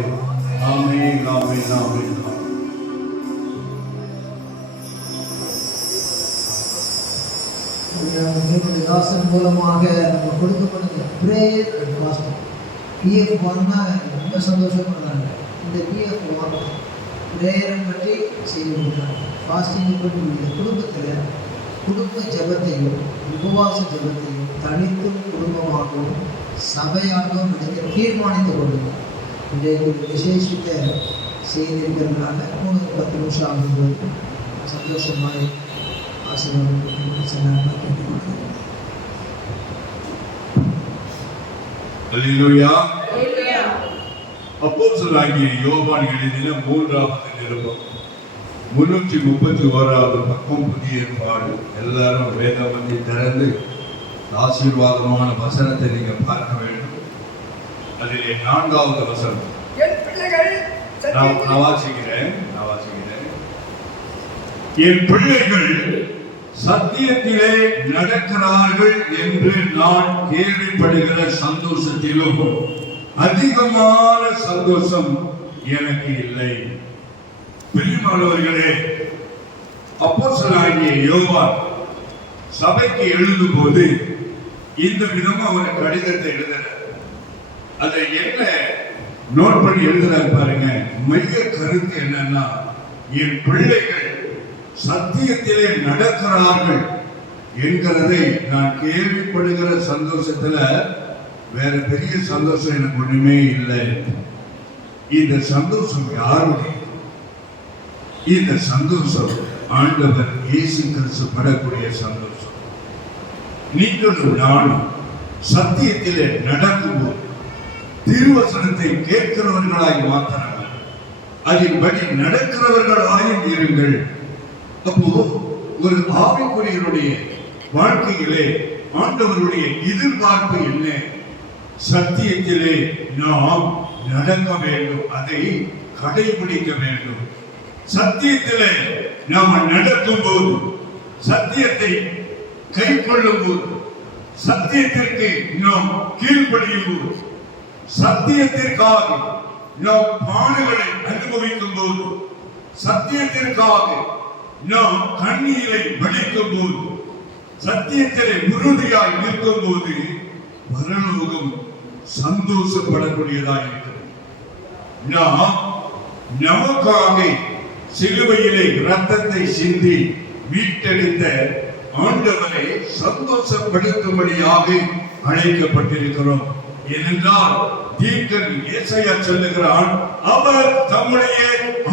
ஆமென், ஆமென், ஆமென். தாசன் மூலமாக நம்ம கொடுக்கப்படுகிற பிரேயர் அண்ட் ஃபாஸ்டிங் பிஎஃப் ஒன்னா ரொம்ப சந்தோஷப்படுறாங்க. இந்த பிஎஃப் ஒன் பிரேயரை பற்றி செய்து கொடுக்குறாங்க, ஃபாஸ்டிங்கை பற்றி இந்த குடும்பத்தில் குடும்ப ஜபத்தையும் உபவாச ஜபத்தையும் தனித்தும் குடும்பமாகவும் சபையாகவும் நடக்க தீர்மானித்து கொள்ளுங்கள். இன்றைக்கு ஒரு விசேஷத்தை செய்திருக்கிறதுனால 10 நிமிஷம் ஆகும்போது சந்தோஷமாக அப்போஸ்தலனாகிய யோவான் எழுதின 3வது நிருபம் 331வது பக்கம், புதிய ஏற்பாடு. எல்லாரும் வேதத்தை திறந்து ஆசீர்வாதமான வசனத்தை நீங்க பார்க்க வேண்டும். அதிலே 4வது வசனம் நான் வாசிக்கிறேன். என் பிள்ளைகள் சத்தியத்திலே நடக்கிறார்கள் என்று நான் கேள்விப்படுகிற சந்தோஷத்திலும் அதிகமான சந்தோஷம் எனக்கு இல்லை. பிரியமானவர்களே, அப்போஸ்தலனாகிய யோவான் சபைக்கு எழுதும் போது இந்த விதமா ஒரு கடிதத்தை எழுதுறார். அதை என்ன நோட் பண்ணி எழுதுறாரு பாருங்க. மைய கருத்து என்னன்னா, என் பிள்ளைகள் சத்தியத்திலே நடக்கிறார்கள் என்கிறதை நான் கேள்விப்படுகிற சந்தோஷத்துல வேற பெரிய சந்தோஷம் எனக்கு ஒண்ணுமே இல்லை. இந்த சந்தோஷம் யாருடைய? இந்த சந்தோஷம் ஆண்டவர் இயேசு கிறிஸ்து படக்கூடிய சந்தோஷம். நீங்களும் நானும் சத்தியத்திலே நடக்கும்போது திருவசனத்தை கேட்கிறவர்களாய் மாத்திரமல்ல, அதன்படி நடக்கிறவர்களாயும் இருங்கள். அப்போ ஒரு ஆவிக்குரியனுடைய வாழ்க்கையிலே ஆண்டவருடைய எதிர்பார்ப்பு என்ன? சத்தியத்திலே நாம் நடக்க வேண்டும், அதை கடைபிடிக்க வேண்டும். சத்தியத்திலே நாம் நடக்கும் போது, சத்தியத்தை கை கொள்ளும் போது, சத்தியத்திற்கு நாம் கீழ்ப்படியும் போது, சத்தியத்திற்காக நாம் பாடுகளை அனுபவிக்கும் போது, சத்தியத்திற்காக நாம் கண்ணீரை வடிக்கும் போது, சத்தியத்திலே உறுதியாய் நிற்கும் போது பரலோகம் சந்தோஷப்படக்கூடியதாக இருக்கிறது. நாம் நமக்காக சிலுவையிலே இரத்தத்தை சிந்தி மீட்டெடுத்த ஆண்டவரை சந்தோஷப்படுத்தும்படியாக அழைக்கப்பட்டிருக்கிறோம். ஏனென்றால் தீர்க்கன் ஏசாயா சொல்லுகிறான், அவர் தம்முடைய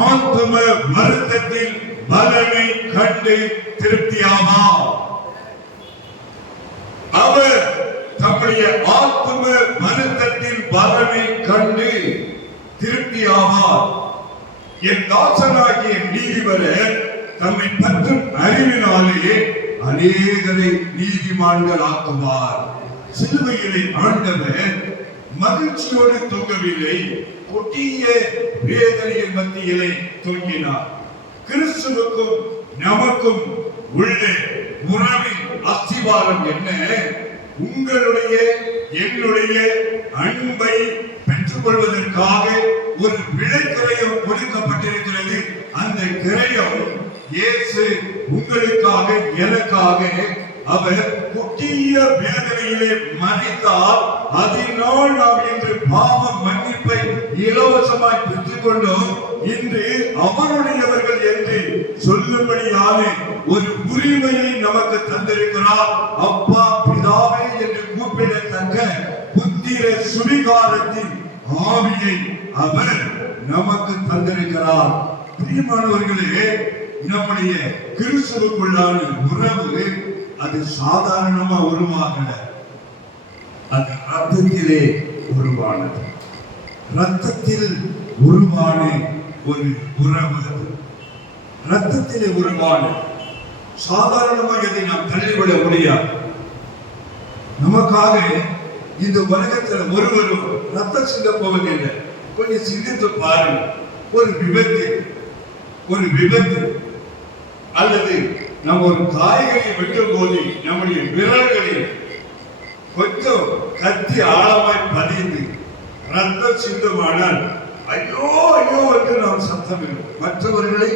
ஆத்தும வருத்தத்தில் பலனை கண்டு திருப்தியாவார். அவர் தம்முடைய ஆத்தும வருத்தத்தில் பலனை கண்டு திருப்தியாவார். என் தாசனாகிய நீதிபரர் தம்மை பற்றும் அறிவினாலே அநேகரை நீதிமான்கள் ஆக்குவார். சிலுவையிலே ஆண்டவர் மகிழ்ச்சியோடு தொங்கவில்லை, கொடிய வேதனையின் மத்தியிலே தொங்கினார். கிறிஸ்துவுக்கும் நமக்கும் உள்ள உறவின் அஸ்திவாரம் என்ன? உங்களுடைய என்னுடைய அன்பை பெற்ற பெற்றுக் கொள்வதற்காக ஒரு விலைக்கிரயம் கொடுக்கப்பட்டிருக்கிறது. அந்த கிரயம் இயேசு உங்களுக்காக எனக்காக அவர் கொடிய வேதனையிலே மரித்தார். அதனால் நாம் இன்று பாவ மன்னிப்பை இலவசமாய் பெற்றுக் கொண்டோம். இன்று அவருடையவர்கள் என்று சொல்லும்படியான ஒரு உரிமையை நமக்கு தந்திருக்கிறார். அப்பா பிதாவே என்று கூப்பிடத்தக்க புத்திர சுவிகாரத்தின் ஆவியை அவர் நமக்கு தந்திருக்கிறார். பிரியமானவர்களே, நம்முடைய கிறிஸ்துவுக்குள்ளான உறவு அது சாதாரணமா உருவாகல, அது ரத்தத்திலே உருவானது. ரத்தத்தில் உருவான ஒரு உறவு, ரத்தத்திலே உருவான சாதாரணமாக இதை நாம் தள்ளிவிட முடியாது. நமக்காக இந்த உலகத்தில் ஒருவரும் ரத்தம் சிந்த போவதில்லை. கொஞ்சம் சிந்தித்து பாருங்க. ஒரு விபத்து அல்லது நம்ம ஒரு காய்கறி வெட்டும் போது நம்முடைய விரல்களில் கொஞ்சம் கத்தி ஆழமாய் பதிந்து ரத்தம் சிந்துமானால் ஐயோ ஐயோ என்று நாம் சத்தமிடும். மற்றவர்களை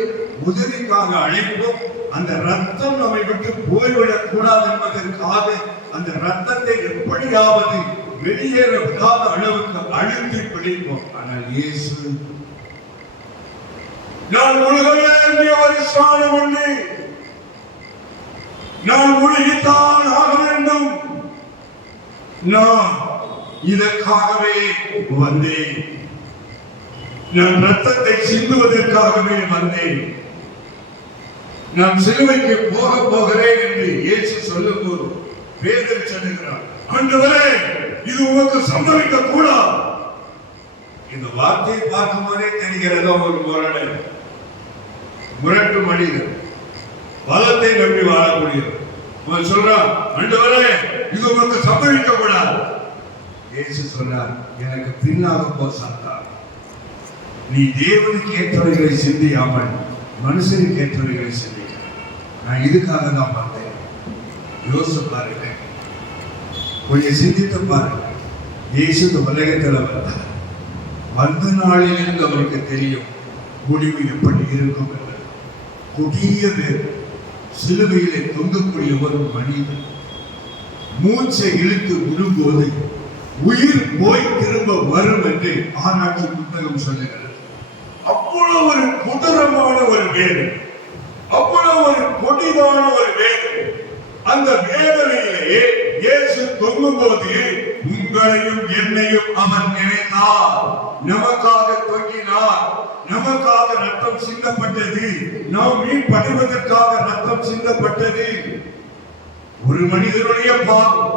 உதவிக்காக அழைப்போம். அந்த ரத்தம் நம்மை விட்டு போய்விடக் கூடாது என்பதற்காக அந்த ரத்தத்தை எப்படியாவது வெளியேற விடாத அளவுக்கு அழுத்தி பிடிப்போம். ஆனால் இயேசு, நான் முழுக வேண்டிய ஒரு ஸ்நானம் உண்டு, நான் முழுகித்தான் ஆக வேண்டும், நான் இதற்காகவே வந்தேன், நான் ரத்தத்தை சிந்துவதற்காகவே வந்தேன், நான் சிலுவைக்கு போகிறேன் என்று இயேசு சொல்லும் போது பேதுரு சொல்லுகிறார், ஆண்டவரே இது உமக்கு சம்பவிக்க கூடாது. இந்த வார்த்தையை பார்க்கும் போதே தெரிகிறதோ ஒரு முரட்டு மனிதர், பலத்தை நம்பி வாழக்கூடியவர். அவன் சொல்றான், ஆண்டவரே இது உமக்கு சம்பவிக்க கூடாது. இயேசு சொன்னார், எனக்கு பின்னாக போ சாத்தான், நீ தேவனுக்கு ஏற்றவைகளை சிந்தியாமல் மனுஷனுக்கு ஏற்றவைகளை சிந்திக்க. நான் இதுக்காக தான் பார்த்தேன். யோசித்து பாருங்க, கொஞ்சம் சிந்தித்து பாருங்க. இயேசு இந்த உலகத்தில் வந்தார். வந்த நாளிலிருந்து அவருக்கு தெரியும் முடிவு எப்படி இருக்கும் என்று. கொடிய வேறு சிலுவையிலே தொங்கக்கூடிய ஒரு மனிதன் மூச்சை இழுத்து விடும்போது உயிர் போய் திரும்ப வரும் என்று ஆராய்ச்சி புத்தகம் சொல்லுகிறது. அவ்வளவு ஒரு கொடூரமான ஒரு வேதனை, அவ்வளவு ஒரு கொடிதான ஒரு வேதனை. அந்த வேதனையிலே இயேசு தொங்கும் போது உங்களையும் என்னையும் அவன் நினைத்தார். நமக்காக தொங்கினார், நமக்காக ரத்தம் சிந்தப்பட்டது, நாம் மீன் படைவதற்காக ரத்தம் சிந்தப்பட்டது. ஒரு மனிதனுடைய பாவம்,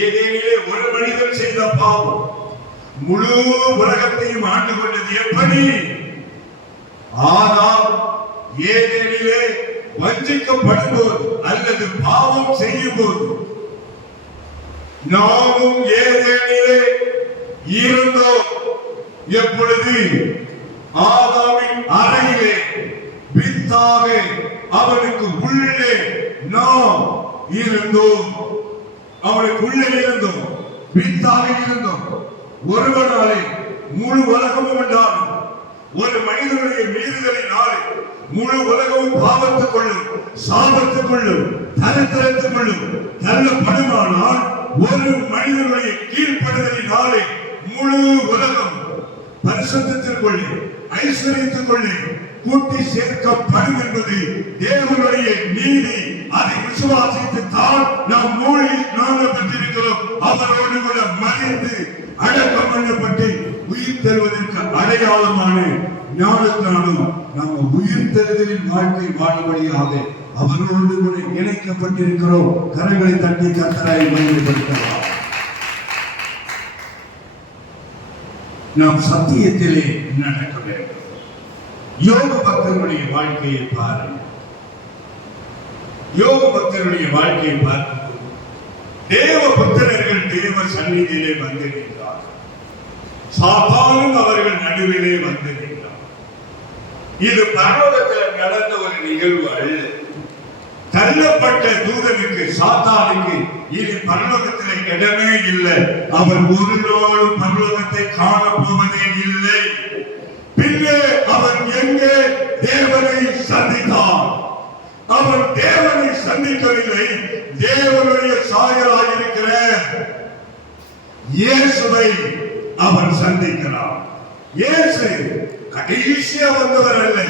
ஏதேனிலே ஒரு மனிதன் செய்த பாவம் முழு உலகத்தையும் ஆண்டு கொண்டது. எப்படி? ஆனால் ஏதேனிலே வஞ்சிக்கப்படும் போது அல்லது பாவம் செய்யும் போது நாமும் ஏதேனிலே இருந்தோம். எப்பொழுது? ஆதாமின் அறையிலே வித்தாக அவனுக்கு உள்ளே நாம் இருந்தோம். அவனுக்கு உள்ளே இருந்தோம், வித்தாக இருந்தோம். ஒருவனாலே முழு உலகமும் உண்டாகும். ஒரு மனிதனுடைய மீறுதலினாலே முழு உலகமும் பாவத்துக்குள்ளும் சாபத்துக்குள்ளும் தரித்திரத்துக்குள்ளும் தள்ளப்படுமானால் ஒரு மனிதனுடைய கீழ்ப்படுதலினாலே முழு உலகம் பரிசுத்தத்திற்குள்ளே ஐஸ்வர்யத்திற்குள்ளே கூட்டி சேர்க்கப்படும் என்பது தேவனுடைய நீதி. அதை விசுவாசித்து தான் நாம் மூழ்கி நாங்கள் பெற்றிருக்கிறோம். அவரோடு கூட மறித்து அடக்கம் பண்ணப்பட்டு உயிர் தருவதற்கு அடையாளமான ஞானத்தினாலும் நாம் உயிர் தருதலின் வாழ்க்கை வாழும்படியாக அவரோடு கூட இணைக்கப்பட்டிருக்கிறோம். கரங்களை தட்டி கர்த்தரை மகிமைப்படுத்தலாம். நாம் சத்தியத்திலே நடக்க வேண்டும். யோக பக்தர்களுடைய வாழ்க்கையை பாருங்கள். யோக பக்தர்களுடைய வாழ்க்கையை பார்க்கும்போது தேவ பக்தர்கள் தேவ சந்நிதியிலே வந்து நின்றார். சாத்தானும் அவர்கள் நடுவிலே வந்து நின்றார். இது பரலோகத்தில் நடந்த ஒரு நிகழ்வு அல்ல. தள்ளப்பட்ட தூதனுக்கு சாத்தானுக்கு இனி பரலோகத்தில் இடமே இல்லை. அவன் ஒரு நாளும் பரலோகத்தை காணப்போவதே இல்லை. பின்னே அவன் எங்கே தேவனை சந்தித்தான்? அவன் தேவனை சந்திக்கவில்லை. தேவனுடைய சாயலாயிருக்கிற இயேசுவை அவன் சந்திக்கிறான். இயேசு கடைசியா வந்தவர் அல்ல.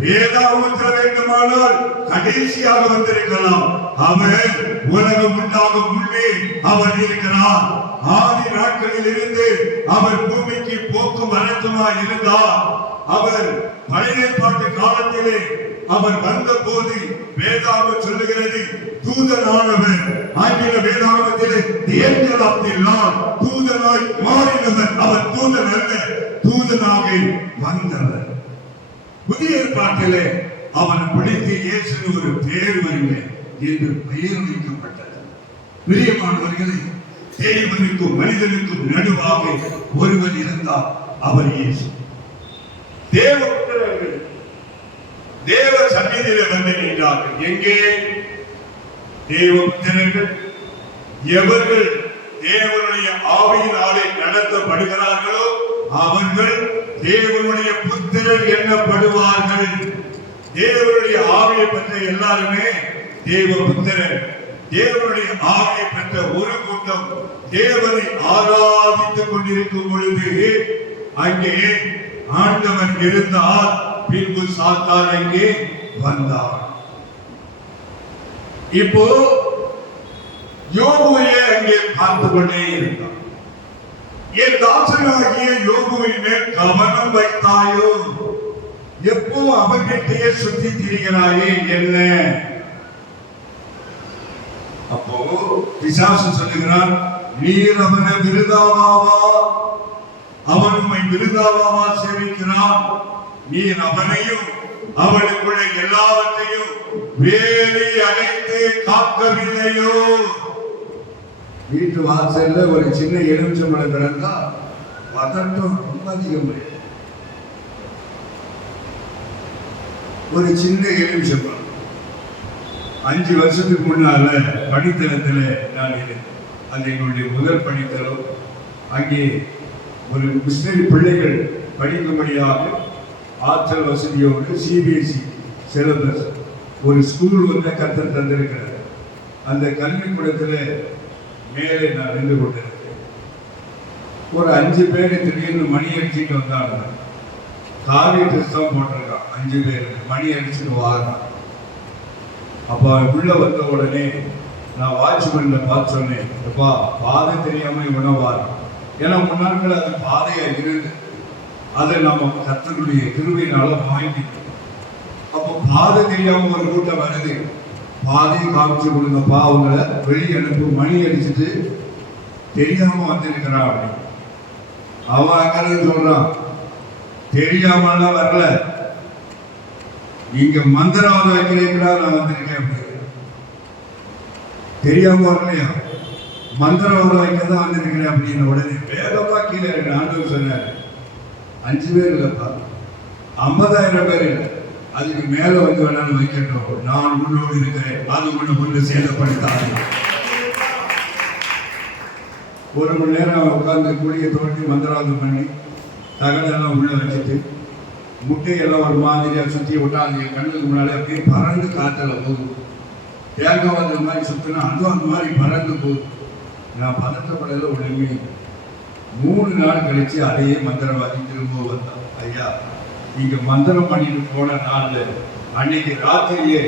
வேதாகமத்தில் வேண்டுமானால் கடைசியாக வந்திருக்கலாம். அவர் உலகம் உண்டாகும் முன்னே அவர் இருக்கிறார். ஆதி நாட்களில் இருந்து அவர் பூமிக்கு போக்கும் வரத்துமாய் இருந்தார். அவர் பழைய ஏற்பாட்டு காலத்திலே அவர் வந்த போது வேதாகம் சொல்லுகிறது தூதனானவர். ஆங்கில வேதாகமத்திலே the angel of the Lord, தூதனாய் மாறினவர். அவர் தூதன் அல்ல, தூதனாக வந்தவர். புதிய ஏற்பாட்டிலே அவன் பிடித்து இயேசு ஒரு பேர் வருங்க என்று பெயர் வைக்கப்பட்டது. பிரியமானவர்களே, தேவனுக்கும் மனிதனுக்கும் நடுவாக ஒருவர் இருந்தார், அவர் இயேசு. தேவபுத்திரர்கள் தேவ சந்நிதியிலே வந்து நின்றார்கள். எங்கே தேவபுத்திரர்கள்? எவர்கள் தேவனுடைய ஆவியினாலே நடத்தப்படுகிறார்களோ அவர்கள் தேவனுடைய புத்திரர் எண்ணப்படுவார்கள். தேவனுடைய ஆவியை பெற்ற எல்லாருமே தேவபுத்திரர். தேவனுடைய ஆவியை பெற்ற ஒரு கூட்டம் தேவனை ஆராதித்துக் கொண்டிருக்கும் பொழுது அங்கே ஆண்டவன் இருந்தார். பின்பு சாத்தான் அங்கே வந்தார். இப்போ யோபுவையே அங்கே பார்த்து கொண்டே இருந்தார். என் தாசனாகிய யோபுவின் மேல் கவனம் வைத்தாயோ? எப்போ அவர்கிட்டயே சுத்தி திரிகிறாயே என்ன? அப்போ பிசாசு சொல்லுகிறான், நீர் அவனை விருதாவாவா? அவன் உம்மை விருதாவாவா சேவிக்கிறான். நீர் அவனையும் அவனுக்குள்ள எல்லாவற்றையும் வேலி அடைத்து காக்கவில்லையோ? வீட்டு வாசல்ல ஒரு சின்ன எலுமிச்சம்பழம் கிடந்தா பதட்டம் ரொம்ப அதிகம். ஒரு சின்ன எலுமிச்சம்பழம் 5 வருஷத்துக்கு முன்னால படித்தளத்துல நான் இருந்தேன். அது எங்களுடைய முதல் படித்தளம். அங்கே ஒரு கிறிஸ்தவ பிள்ளைகள் படிக்கும்படியாக ஆற்றல் வசதியோடு சிபிஎஸ்இ சிலபஸ் ஒரு ஸ்கூல் வந்து கற்றுத் தந்திருக்கிறார். அந்த கல்விக்கூடத்தில் மேலே நான் நின்று கொண்டிருக்கேன். ஒரு 5 பேர் திடீர்னு மணி அடிச்சுட்டு வந்தாங்க. காவிய ட்ரெஸ் தான் போட்டிருக்கான். 5 பேர் மணி அடிச்சுட்டு வாரான். அப்போ உள்ள வந்த உடனே நான் வாட்ச்மேன்ல பார்த்து சொன்னேன், அப்பா பாதை தெரியாம இவனை வாரான். ஏன்னா முன்னாட்கள் அது பாதையா இருந்து அதை நம்ம கர்த்தருடைய கிருபையினால வாங்கிட்டோம். அப்போ பாதை தெரியாம ஒரு கூட்டம் வருது. பாதையை காமிச்சு கொடுங்கப்பா, அவங்கள வெளியே அனுப்பு, மணி அடிச்சுட்டு தெரியாம வந்திருக்கிறான் அப்படின்னு. அவன் அங்கே சொல்றான், தெரியாமலாம் வரல, இங்க மந்திரவாத வைக்கிறீங்களா நான் வந்திருக்கேன் அப்படின்னு. தெரியாம வரலையா, மந்திரவாதம் வைக்கதான் வந்திருக்கிறேன் அப்படின்னு. உடனே வேகமா கீழே இருக்கு. ஆண்டவர் சொன்னாரு, 5 பேர் இல்லப்பா, 50,000 பேர் இல்லை, அதுக்கு மேல வந்து வேணாலும் வைக்கட்டும், நான் உன்னோடு இருக்கிறேன், அது ஒண்ணு சேதப்படுத்தாது. 1 மணி நேரம் உட்கார்ந்து கூடிய தோண்டி மந்திரவாதம் பண்ணி தகவலெல்லாம் உள்ள வச்சுட்டு முட்டையெல்லாம் ஒரு மாதிரியா சுற்றி விட்டா அது என் கண்ணுக்கு முன்னாலே அப்படியே பறந்து காத்துல போகுது. தேங்காய் வந்த மாதிரி சுத்தினா அதுவும் அந்த மாதிரி பறந்து போகுது. நான் பதற்றப்படல. உடனே 3 நாள் கழிச்சு அதே மந்திரவாதி திரும்ப வந்தான். ஐயா, இங்க மந்திரம் பண்ணிட்டு போன நாள்ல அன்னைக்கு ராத்திரியே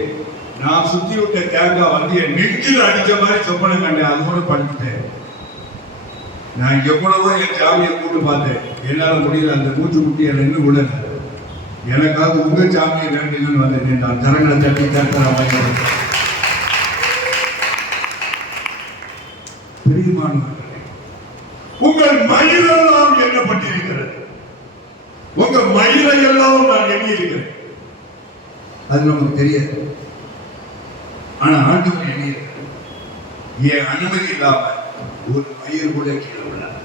நான் சுத்தி விட்ட தேங்காய் வந்து என் நெஞ்சில் அடிச்ச மாதிரி சொப்பனை கண்டேன். அது கூட படுத்துட்டேன். நான் எவ்வளவோ என் சாமியை கூட்டு பார்த்தேன், என்னால முடியல. அந்த மூச்சு குட்டி என்ன இன்னும் விடல. எனக்காக உங்க சாமியை வேண்டுங்கன்னு வந்தேன். நான் கரங்களை தட்டி தட்டுற பிரியமானவர்களே, உங்கள் மயிரெல்லாம் எண்ணப்பட்டிருக்கிறது. உங்க மயிரை எல்லாம் நான் எண்ணி இருக்கிறேன். அது நமக்கு தெரியாது. ஆனா ஆண்டவர் எண்ணி இருக்கிறேன். என் அனுமதி இல்லாம ஒரு மயிர் கூட கீழே விடாது.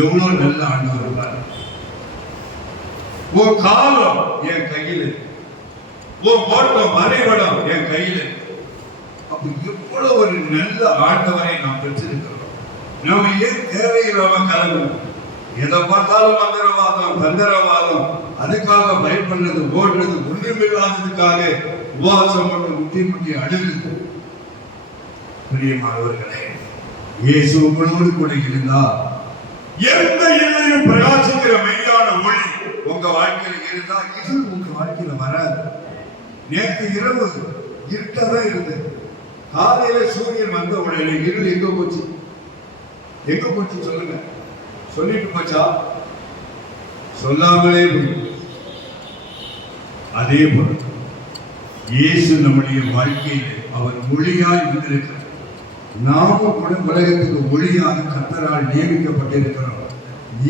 எவ்வளவு நல்ல ஆண்டவர் இருப்பார். உன் காலம் என் கையில், உன் ஓட்டம் வரைபடம் என் கையில். அப்ப எவ்வளவு ஒரு நல்ல ஆண்டவரை நாம் பெற்றிருக்கிறோம். நம்ம ஏன் தேவையில்லாம கலங்கணும்? எதை பார்த்தாலும் மந்திரவாதம், தந்திரவாதம், அதுக்காக பயப்படுறது, ஓடுறது, ஒன்றுமில்லாததுக்காக உபவாசம் பண்ண முட்டி முட்டி அழுகுது. பிரியமானவர்களே, இயேசு உங்களோடு கூட இருந்தா எந்த இல்லையும் பிரகாசிக்கிற மெய்யான ஒளி உங்க வாழ்க்கையில இருந்தா இது உங்க வாழ்க்கையில வராது. நேற்று இரவு இருட்டாதான் இருந்தது. காலையில சூரியன் வந்த உடனே இருள் எங்க போச்சு? எங்க போச்சு சொல்லுங்க. சொல்லிட்டு போச்சா? சொல்லாமலே போய். அதே போல இயேசு நம்முடைய வாழ்க்கையில அவர் ஒளியாய் வந்திருக்கிறார். நாமும் கூட உலகத்துக்கு ஒளியாக கர்த்தரால் நியமிக்கப்பட்டிருக்கிறோம்.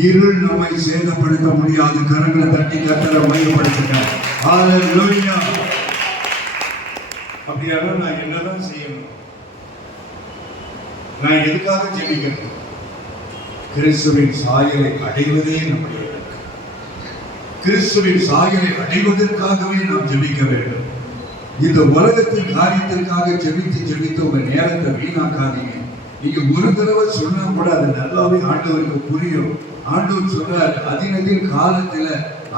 இருள் நம்மை சேதப்படுத்த முடியாது. கரங்களை தட்டி கர்த்தரை மையப்படுத்துகிறார். ஹல்லேலூயா. அப்படியான நான் என்னதான் செய்யணும்? நான் எதுக்காக ஜெபிக்கிறேன்? கிறிஸ்துவின் சாயலை அடைவதே நம்முடைய இலக்கு. கிறிஸ்துவின் சாயலை அடைவதற்காகவே நாம் ஜெபிக்க வேண்டும். இந்த உலகத்தின் காரியத்திற்காக ஜெபித்து உங்க நேரத்தை வீணாக்காதீங்க. நீங்க ஒரு தடவை சொன்னா கூட அது நல்லாவே ஆண்டவருக்கு புரியும். ஆண்டவர் சொல்றாரு, அதினதின் காலத்துல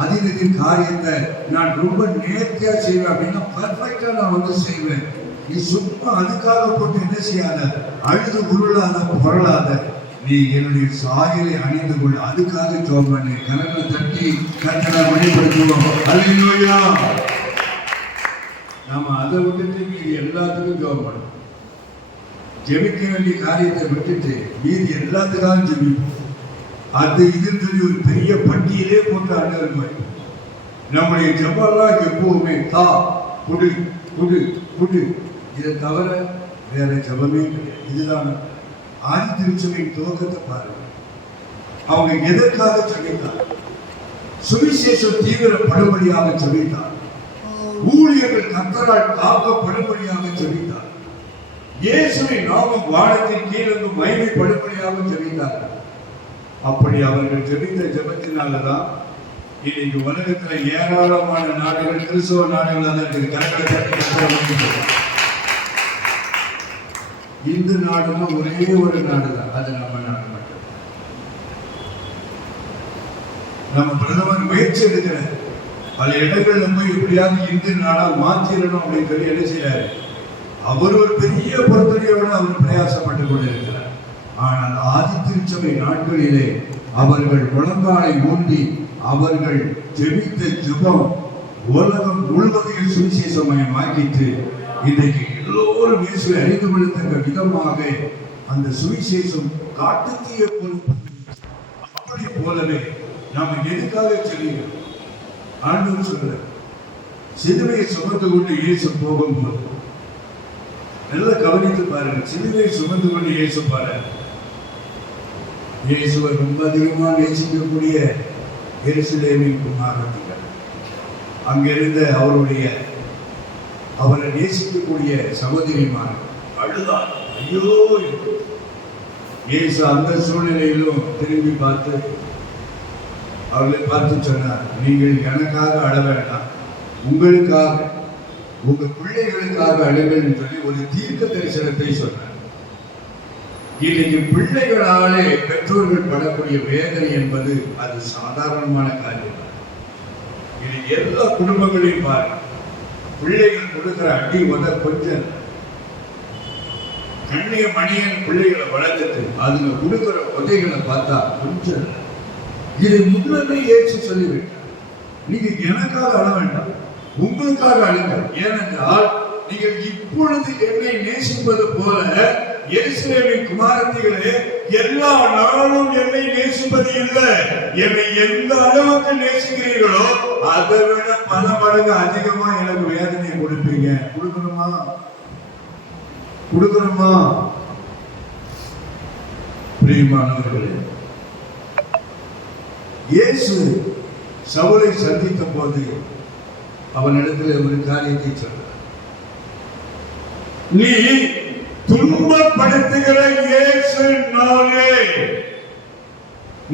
அதினதின் காரியத்தை நான் ரொம்ப நேர்த்தியா செய்வேன் அப்படின்னா பர்ஃபெக்டா நான் செய்வேன். நீ சும்மா அதுக்காக போட்டு என்ன செய்யாத, அழுது உருளாத, புரளாத. நீ என்னுடைய சாயலை அணிந்து கொள்ள அதுக்காக ஜெபம் பண்ணு. கரங்களை தட்டி கர்த்தரை வெளிப்படுத்துவோம். அல்லேலூயா. நாம அதை விட்டுட்டு மீதி எல்லாத்துக்கும் ஜெபம் பண்ணணும். ஜெபிக்க வேண்டிய காரியத்தை விட்டுட்டு மீதி எல்லாத்துக்காக ஜெபிப்போம். அது இதுன்னு சொல்லி ஒரு பெரிய பட்டியலே போட்டு ஆண்டவர் நம்முடைய ஜெபம்லாம் எப்பவுமே தா குடு குடு குடு. இதை தவிர வேற ஜெபமே கிடையாது. இதுதான் ஆதி திருச்சபையின் துவக்கத்தை பாருங்க. அவங்க எதற்காக ஜெபித்தார்? சுவிசேஷம் தீவிரப்படும்படியாக ஜெபித்தார். ஊழியர்கள் கர்த்தரால் காக்கப்படும்படியாக ஜெபித்தார். இயேசுவின் நாமம் வானத்தின் கீழே மகிமைப்படும்படியாக ஜெபித்தார். அப்படி அவர்கள் ஜெபித்த ஜெபத்தினாலதான் இன்னைக்கு உலகத்துல ஏராளமான நாடுகள் கிறிஸ்தவ நாடுகள் தான் இருக்கு. இந்து நாடுன்னா ஒரே ஒரு நாடுதான், அது நம்ம நாடு மட்டும். நம்ம பிரதமர் முயற்சி எடுக்கிறார். பல இடங்கள்ல போய் எப்படியாவது இந்து நாடா மாத்திரணும் அப்படின்னு சொல்லி என்ன செய்யறாரு. அவர் ஒரு பெரிய பொறுத்தனையோட அவர் பிரயாசப்பட்டு கொண்டிருக்கிறார். ஆனால் ஆதி திருச்சபை நாட்களிலே அவர்கள் முழங்காலை ஊன்றி அவர்கள் ஜெபித்த ஜெபம் உலகம் முழுவதையும் சுவிசேஷமயமாக்கிட்டு இன்றைக்கு எல்லோரும் இயேசுவை அறிந்து கொள்ளத்தக்க விதமாக அந்த சுவிசேஷம் காட்டுத்தீய அப்படி போலவே நாம் எதுக்காக செல்கிறோம்? ஆண்டவர் சொல்ற சிலுவையை சுமந்து கொண்டு இயேசு போகும்போது நல்லா கவனித்து பாருங்க. சிலுவையை சுமந்து கொண்டு இயேசு பாருங்க. இயேசுவை ரொம்ப அதிகமாக நேசிக்கக்கூடிய எருசலேமின் குமாரத்திகள், அங்கிருந்த அவரை நேசிக்கக்கூடிய சகோதரிமார் அழுதார். ஐயோ, இயேசு அந்த சூழ்நிலையிலும் திரும்பி பார்த்து அவர்களை பார்த்து சொன்னார், நீங்கள் எனக்காக அழ வேண்டாம், உங்களுக்காக உங்க பிள்ளைகளுக்காக அழுங்கள் சொல்லி ஒரு தீர்க்க தரிசனத்தை சொன்னார். இன்னைக்கு பிள்ளைகளாலே பெற்றோர்கள் படக்கூடிய வேதனை என்பது அது சாதாரணமான காரியம். இது எல்லா குடும்பங்களையும் பாருங்க. பிள்ளைகள் கொடுக்கிற அடி கொஞ்சம் கண்ணிய மணியன் பிள்ளைகளை வளர்த்துட்டு அதுங்க கொடுக்கிற உதைகளை பார்த்தா கொஞ்சம். இதை முன்னமே ஏற்று சொல்லிவிட்டார். நீங்க எனக்காக அழ வேண்டாம், உங்களுக்காக அழுங்க. ஏனென்றால் நீங்கள் இப்பொழுது என்னை நேசிப்பது போல எருசலேமின் குமாரத்திகளே எல்லா நாளும் என்னை நேசிப்பது இல்லை. என்னை எந்த அளவுக்கு நேசிக்கிறீர்களோ அதை விட பல மடங்கு அதிகமா எனக்கு வேதனை கொடுப்பீங்க. கொடுக்கணுமா? பிரியமானவர்களே, இயேசு சவுலை சந்தித்த போது அவனிடத்தில் ஒரு காரியத்தை சொன்னார். நீ துன்பப்படுத்துகிற இயேசு நானே.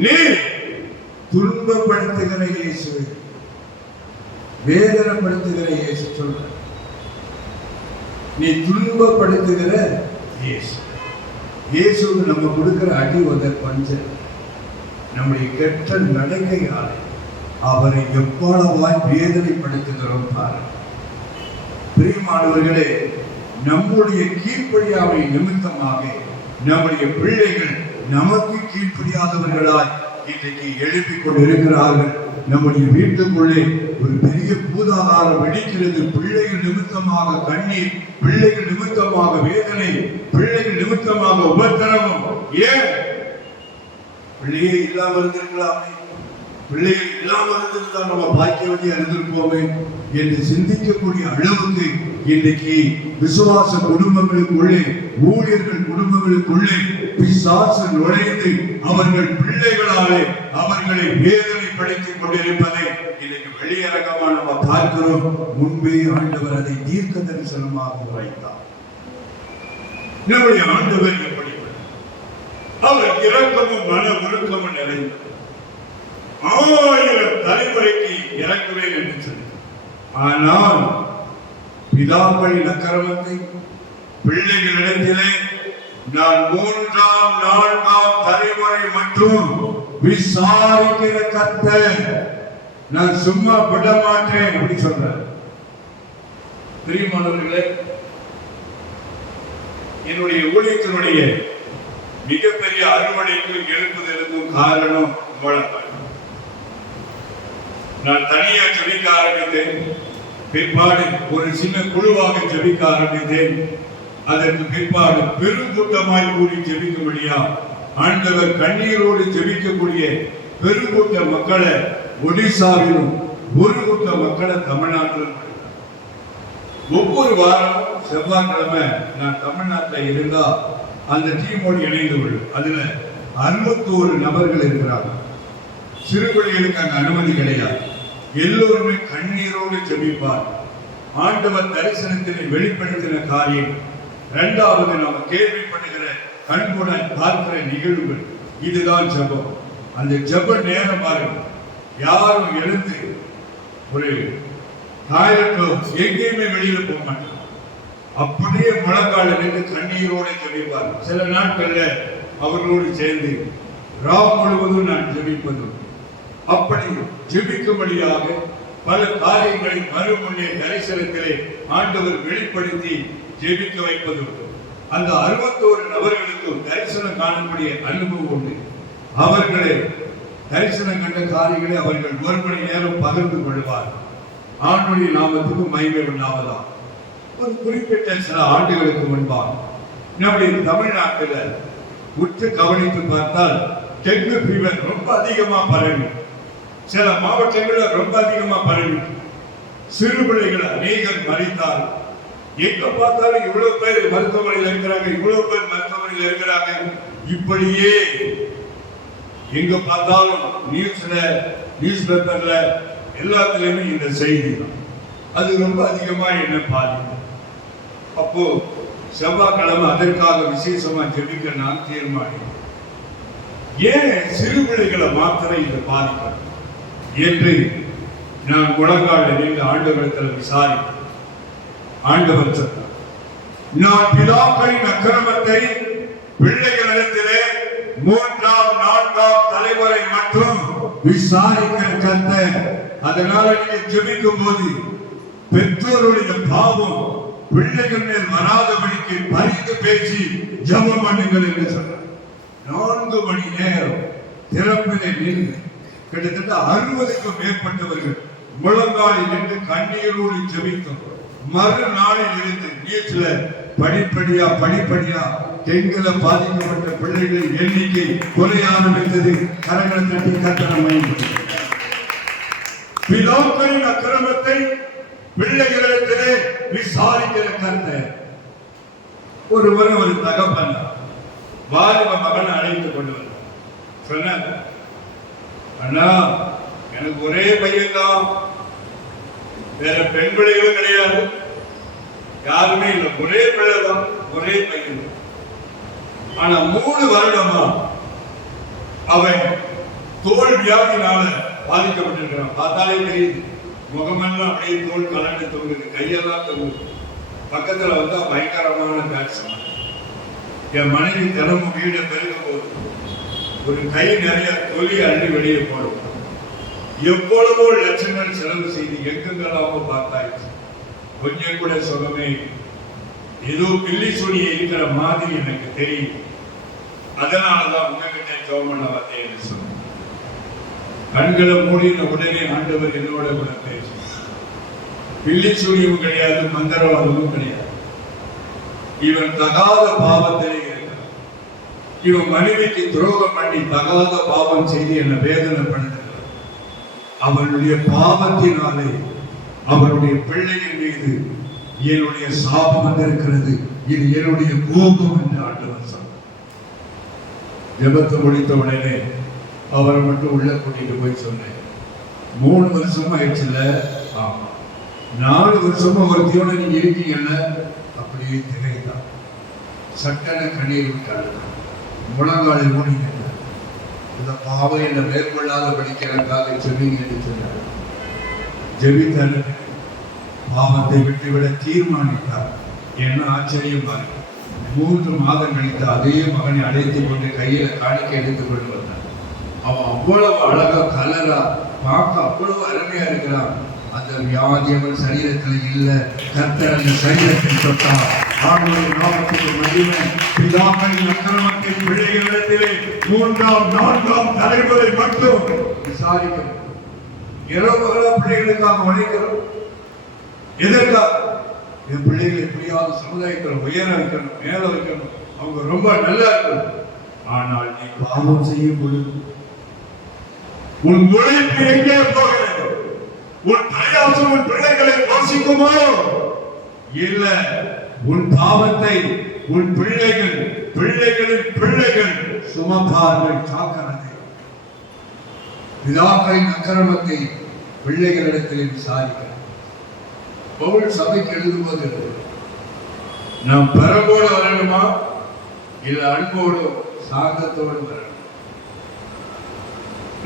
நீ துன்பப்படுத்துகிற இயேசு, வேதனைப்படுத்துகிற இயேசு சொல்ற. நீ துன்பப்படுத்துகிற இயேசு. இயேசுக்கு நம்ம கொடுக்கிற அடி வந்த பஞ்சம் நம்முடைய கெட்ட நடக்கையால் அவரை எவ்வளவாய் வேதனைப்படுத்துகிறோம் பாருங்கள். பிரியமானவர்களே, நம்முடைய கீழ்ப்படியாமை நிமித்தமாக நம்முடைய பிள்ளைகள் நமக்கு கீழ்ப்படியாதவர்களாய் இன்றைக்கு எழுப்பிக் கொண்டிருக்கிறார்கள். நம்முடைய வீட்டுக்குள்ளே ஒரு பெரிய பூதாகாரம் வெடிக்கிறது. பிள்ளைகள் நிமித்தமாக கண்ணீர், பிள்ளைகள் நிமித்தமாக வேதனை, பிள்ளைகள் நிமித்தமாக உபத்திரவம். ஏன்? பிள்ளையே இல்லாமல் இருந்திருக்கலாமே, பிள்ளைகள் இல்லாமல் இருந்திருந்தால் நம்ம பாக்கியவதியா இருந்திருப்போமே என்று சிந்திக்கக்கூடிய அளவுக்கு இன்றைக்கு விசுவாச குடும்பங்களுக்குள்ளே, ஊழியர்கள் குடும்பங்களுக்குள்ளே பிசாசு நுழைந்து அவர்கள் பிள்ளைகளாலே அவர்களை வேதனைப்படுத்திக் கொண்டிருப்பதை இன்னைக்கு வெளியரங்கமா நம்ம பார்க்கிறோம். முன்பே ஆண்டவர் அதை தீர்க்க தரிசனமாக வைத்தார். நம்முடைய ஆண்டவர் எப்படி அவர் இரக்கமும் மன உருக்கமும் நிறைந்தவர். 1000 தலைமுறைக்கு இறக்குவேன் என்று சொன்னார். ஆனால் பிதாக்களின் அக்கிரமத்தை பிள்ளைகளிடத்திலே நான் 3ஆம் 4ஆம் தலைமுறை மட்டும் விசாரிக்கிற கர்த்தர், நான் சும்மா விட மாட்டேன் அப்படி சொல்றார். பிரியமானவர்களே, என்னுடைய ஊழியத்தினுடைய மிகப்பெரிய அறுவடைக்கும் எழுப்புதலுக்கும் காரணம் முழக்கம். நான் தனியா ஜெபிக்க ஆரம்பித்தேன். பிற்பாடு ஒரு சின்ன குழுவாக ஜெபிக்க ஆரம்பித்தேன். அதற்கு பிற்பாடு பெருங்கூட்டமாய் கூடி ஜெபிக்கும்படியா ஆண்டவர் கண்ணீரோடு ஜெபிக்கக்கூடிய பெருங்கூட்ட மக்களை ஒடிசாவிலும் ஒரு கூட்ட மக்களை தமிழ்நாட்டிலும். ஒவ்வொரு வாரமும் செவ்வாய்க்கிழமை நான் தமிழ்நாட்டில் இருந்தா அந்த டீமோடு இணைந்து கொள்ளும். அதுல 61 நபர்கள் இருக்கிறாங்க. சிறுபிள்ளைகளுக்கு அங்க அனுமதி கிடையாது. எல்லோருமே கண்ணீரோடு ஜெபிப்பார். ஆண்டவர் தரிசனத்தினை வெளிப்படுத்தின காரியம். இரண்டாவது நாம கேள்விப்படுகிற கண்கூட பார்க்கிற நிகழ்வுகள். இதுதான் ஜெபம். அந்த ஜெப நேரம் பாருங்க, யாரும் எழுந்து ஒரு டாய்லெட்டோ எங்கேயுமே வெளியில போக மாட்டாங்க. அப்படியே முழங்கால நின்று கண்ணீரோடு ஜெபிப்பார். சில நாட்கள்ல அவர்களோடு சேர்ந்து ராம் முழுவதும் நான் ஜெபிப்பதும். அப்படி ஜெபிக்கும்படியாக பல காரியங்களை மறுமுன்னே தரிசனத்திலே ஆண்டவர் வெளிப்படுத்தி ஜெபிக்க வைப்பதும். அந்த 61 நபர்களுக்கு தரிசனம் காணக்கூடிய அனுபவம் உண்டு. அவர்களை தரிசனம் கண்ட காரியங்களை அவர்கள் 1 மணி நேரம் பகிர்ந்து கொள்வார். ஆண்டுடைய நாமத்துக்கு மகிமை உண்டாவதா. ஒரு குறிப்பிட்ட சில ஆண்டுகளுக்கு முன்பாக நம்முடைய தமிழ்நாட்டில் உற்று கவனித்து பார்த்தால் டெங்கு ஃபீவர் ரொம்ப அதிகமா பரவி, சில மாவட்டங்களில் ரொம்ப அதிகமா பரவி, சிறு பிள்ளைகள் அநேகர் மறித்தார். எங்க பார்த்தாலும் இவ்வளவு பேர் மருத்துவமனையில் இருக்கிறாங்க, இவ்வளவு பேர் மருத்துவமனையில் இருக்கிறாங்க. இப்படியே எங்க பார்த்தாலும் நியூஸ் பேப்பர்ல எல்லாத்திலுமே இந்த செய்தி தான். அது ரொம்ப அதிகமா என்ன பாதிக்கும். அப்போ செவ்வாய்க்கிழமை அதற்காக விசேஷமா ஜெபிக்க நான் தீர்மானித்தேன். ஏன் சிறு பிள்ளைகளை மாத்திரம் இதை பாதிக்கும் என்று நான் முழங்கால நின்று ஆண்டவரிடத்தில் விசாரித்தேன். ஆண்டவர் சொன்னார், நான் பிதாக்களின் அக்கிரமத்தை பிள்ளைகளிடத்திலே 3ஆம் 4ஆம் தலைமுறை மட்டும் விசாரிக்கிற கர்த்தர். அதனால நீங்க ஜெபிக்கும் போது பெற்றோருடைய பாவம் பிள்ளைகள் மேல் வராதபடிக்கு பரிந்து பேசி ஜெபம் பண்ணுங்கள் என்று சொன்னார். 4 மணி நேரம் திறப்பிலே நின்று கிட்டத்தட்ட 60க்கும் மேற்பட்டவர்கள் முழங்காலில் நின்று கண்ணீரோடு ஜெபித்தோம். மறுநாளில் இருந்து நியூஸ்ல படிப்படியா டெங்குல பாதிக்கப்பட்ட பிள்ளைகளின் எண்ணிக்கை குறைய ஆரம்பித்தது. கரங்களை தட்டி கட்டணம் பிதாக்களின் அக்கிரமத்தை பிள்ளைகளிடத்திலே விசாரிக்கிற கர்த்தர். ஒரு தகப்பன் வாலிப மகனை அழைத்து கொண்டு வந்தார். சொன்னார், அண்ணா எனக்கு ஒரே பையன் தான், வேற பெண் பிள்ளைகளும் கிடையாது, யாருமே இல்லை, ஒரே பிள்ளை தான், ஒரே பையன். ஆனா 3 வருடமா அவன் தோல் வியாதினால பாதிக்கப்பட்டிருக்கிறான். பார்த்தாலே தெரியுது, முகமெல்லாம் அப்படியே தோல் கலண்டு தொங்குது, கையெல்லாம் தொங்குது. பக்கத்துல வந்தா பயங்கரமான பேட்ஸ்மேன். என் மனைவி தினமும் வீடை பெருக்கும் போது ஒரு கை நிறைய தொலி அள்ளி வெளியே போடும். எவ்வளவோ லட்சங்கள் செலவு செய்து எங்கெங்கெல்லாமோ பார்த்தாச்சு, கொஞ்சம் கூட சுகமே. ஏதோ பில்லி சூனியை இருக்கிற மாதிரி எனக்கு தெரியும். அதனாலதான் உங்ககிட்ட ஜெபம் வந்தேன்னு சொன்னேன். கண்களை மூடின உடனே ஆண்டவர் என்னோட கூட பேச. பில்லி சூனியும் கிடையாது, மந்திரவாதமும் கிடையாது. இவன் தகாத பாவத்திலே இருக்கிறான். இவன் மனைவிக்கு துரோகம் பண்ணி தகாத பாவம் செய்து என்னை வேதனைப்படுத்துகிறான். அவனுடைய பாவத்தினாலே அவருடைய பிள்ளையின் மீது என்னுடைய சாபம் வந்திருக்கிறது. இது என்னுடைய கோபம் என்று ஆண்டவர் சொன்னார். ஜெபத்தை முடித்த உடனே அவரை மட்டும் உள்ள கூட்டிட்டு போய் சொன்னேன். 3 வருஷமா ஆயிடுச்சுல. ஆமா, 4 வருஷமா ஒரு தீவன நீங்க இருக்கீங்கல்ல. அப்படியே திரைதான் சட்டன கண்ணீர் விட்டாள். முழங்காலை மூடிங்க. இந்த பாவம் என்னை மேற்கொள்ளாத படிக்கிறதுக்காக சொன்னீங்க என்று சொன்னார். ஜெபித்தார். பாவத்தை விட்டுவிட தீர்மானித்தார். என்ன ஆச்சரியம் பாருங்க. 3 மாதம் கழித்து அதே மகனை அழைத்துக் கொண்டு கையில காணிக்கை எடுத்துக் கொண்டு வந்தார். அவன் அவ்வளவு அழகா கலரா பார்க்க அவ்வளவு அருமையா இருக்கிறான். அந்த வியாதி அவன் சரீரத்தில் இல்ல. கர்த்தர் அந்த சரீரத்தில் தொட்டார். ஆண்டவருடைய நாமத்துக்கு மகிமை. பிதாக்களின் அக்கிரமத்தின் பிள்ளைகளிடத்திலே 3ஆம் 4ஆம் தலைமுறை மட்டும் விசாரிக்கிறோம். இரவுகளா பிள்ளைகளுக்காக உழைக்கிறோம். எதற்காக? என் பிள்ளைகள் எப்படியாவது சமுதாயத்தில் உயர வைக்கணும், மேல வைக்கணும், அவங்க ரொம்ப நல்லா இருக்கணும். ஆனால் நீ பாவம் செய்யும் பொழுது உன் உழைப்பு எங்கே போகிறது? உன் பிரயாசம் உன் பிள்ளைகளை போஷிக்குமோ? இல்ல, உன் பாவத்தை உன் பிள்ளைகள் பிள்ளைகளின் பிள்ளைகள் சுமப்பார்கள். காக்கிறது. பிதாக்களின் அக்கிரமத்தை பிள்ளைகளிடத்தில் விசாரிக்கிறார். பவுல் சபைக்கு எழுதும்போது நாம் பரம்போடு வரணுமா இல்ல அன்போடு சாந்தத்தோடு வரணும்?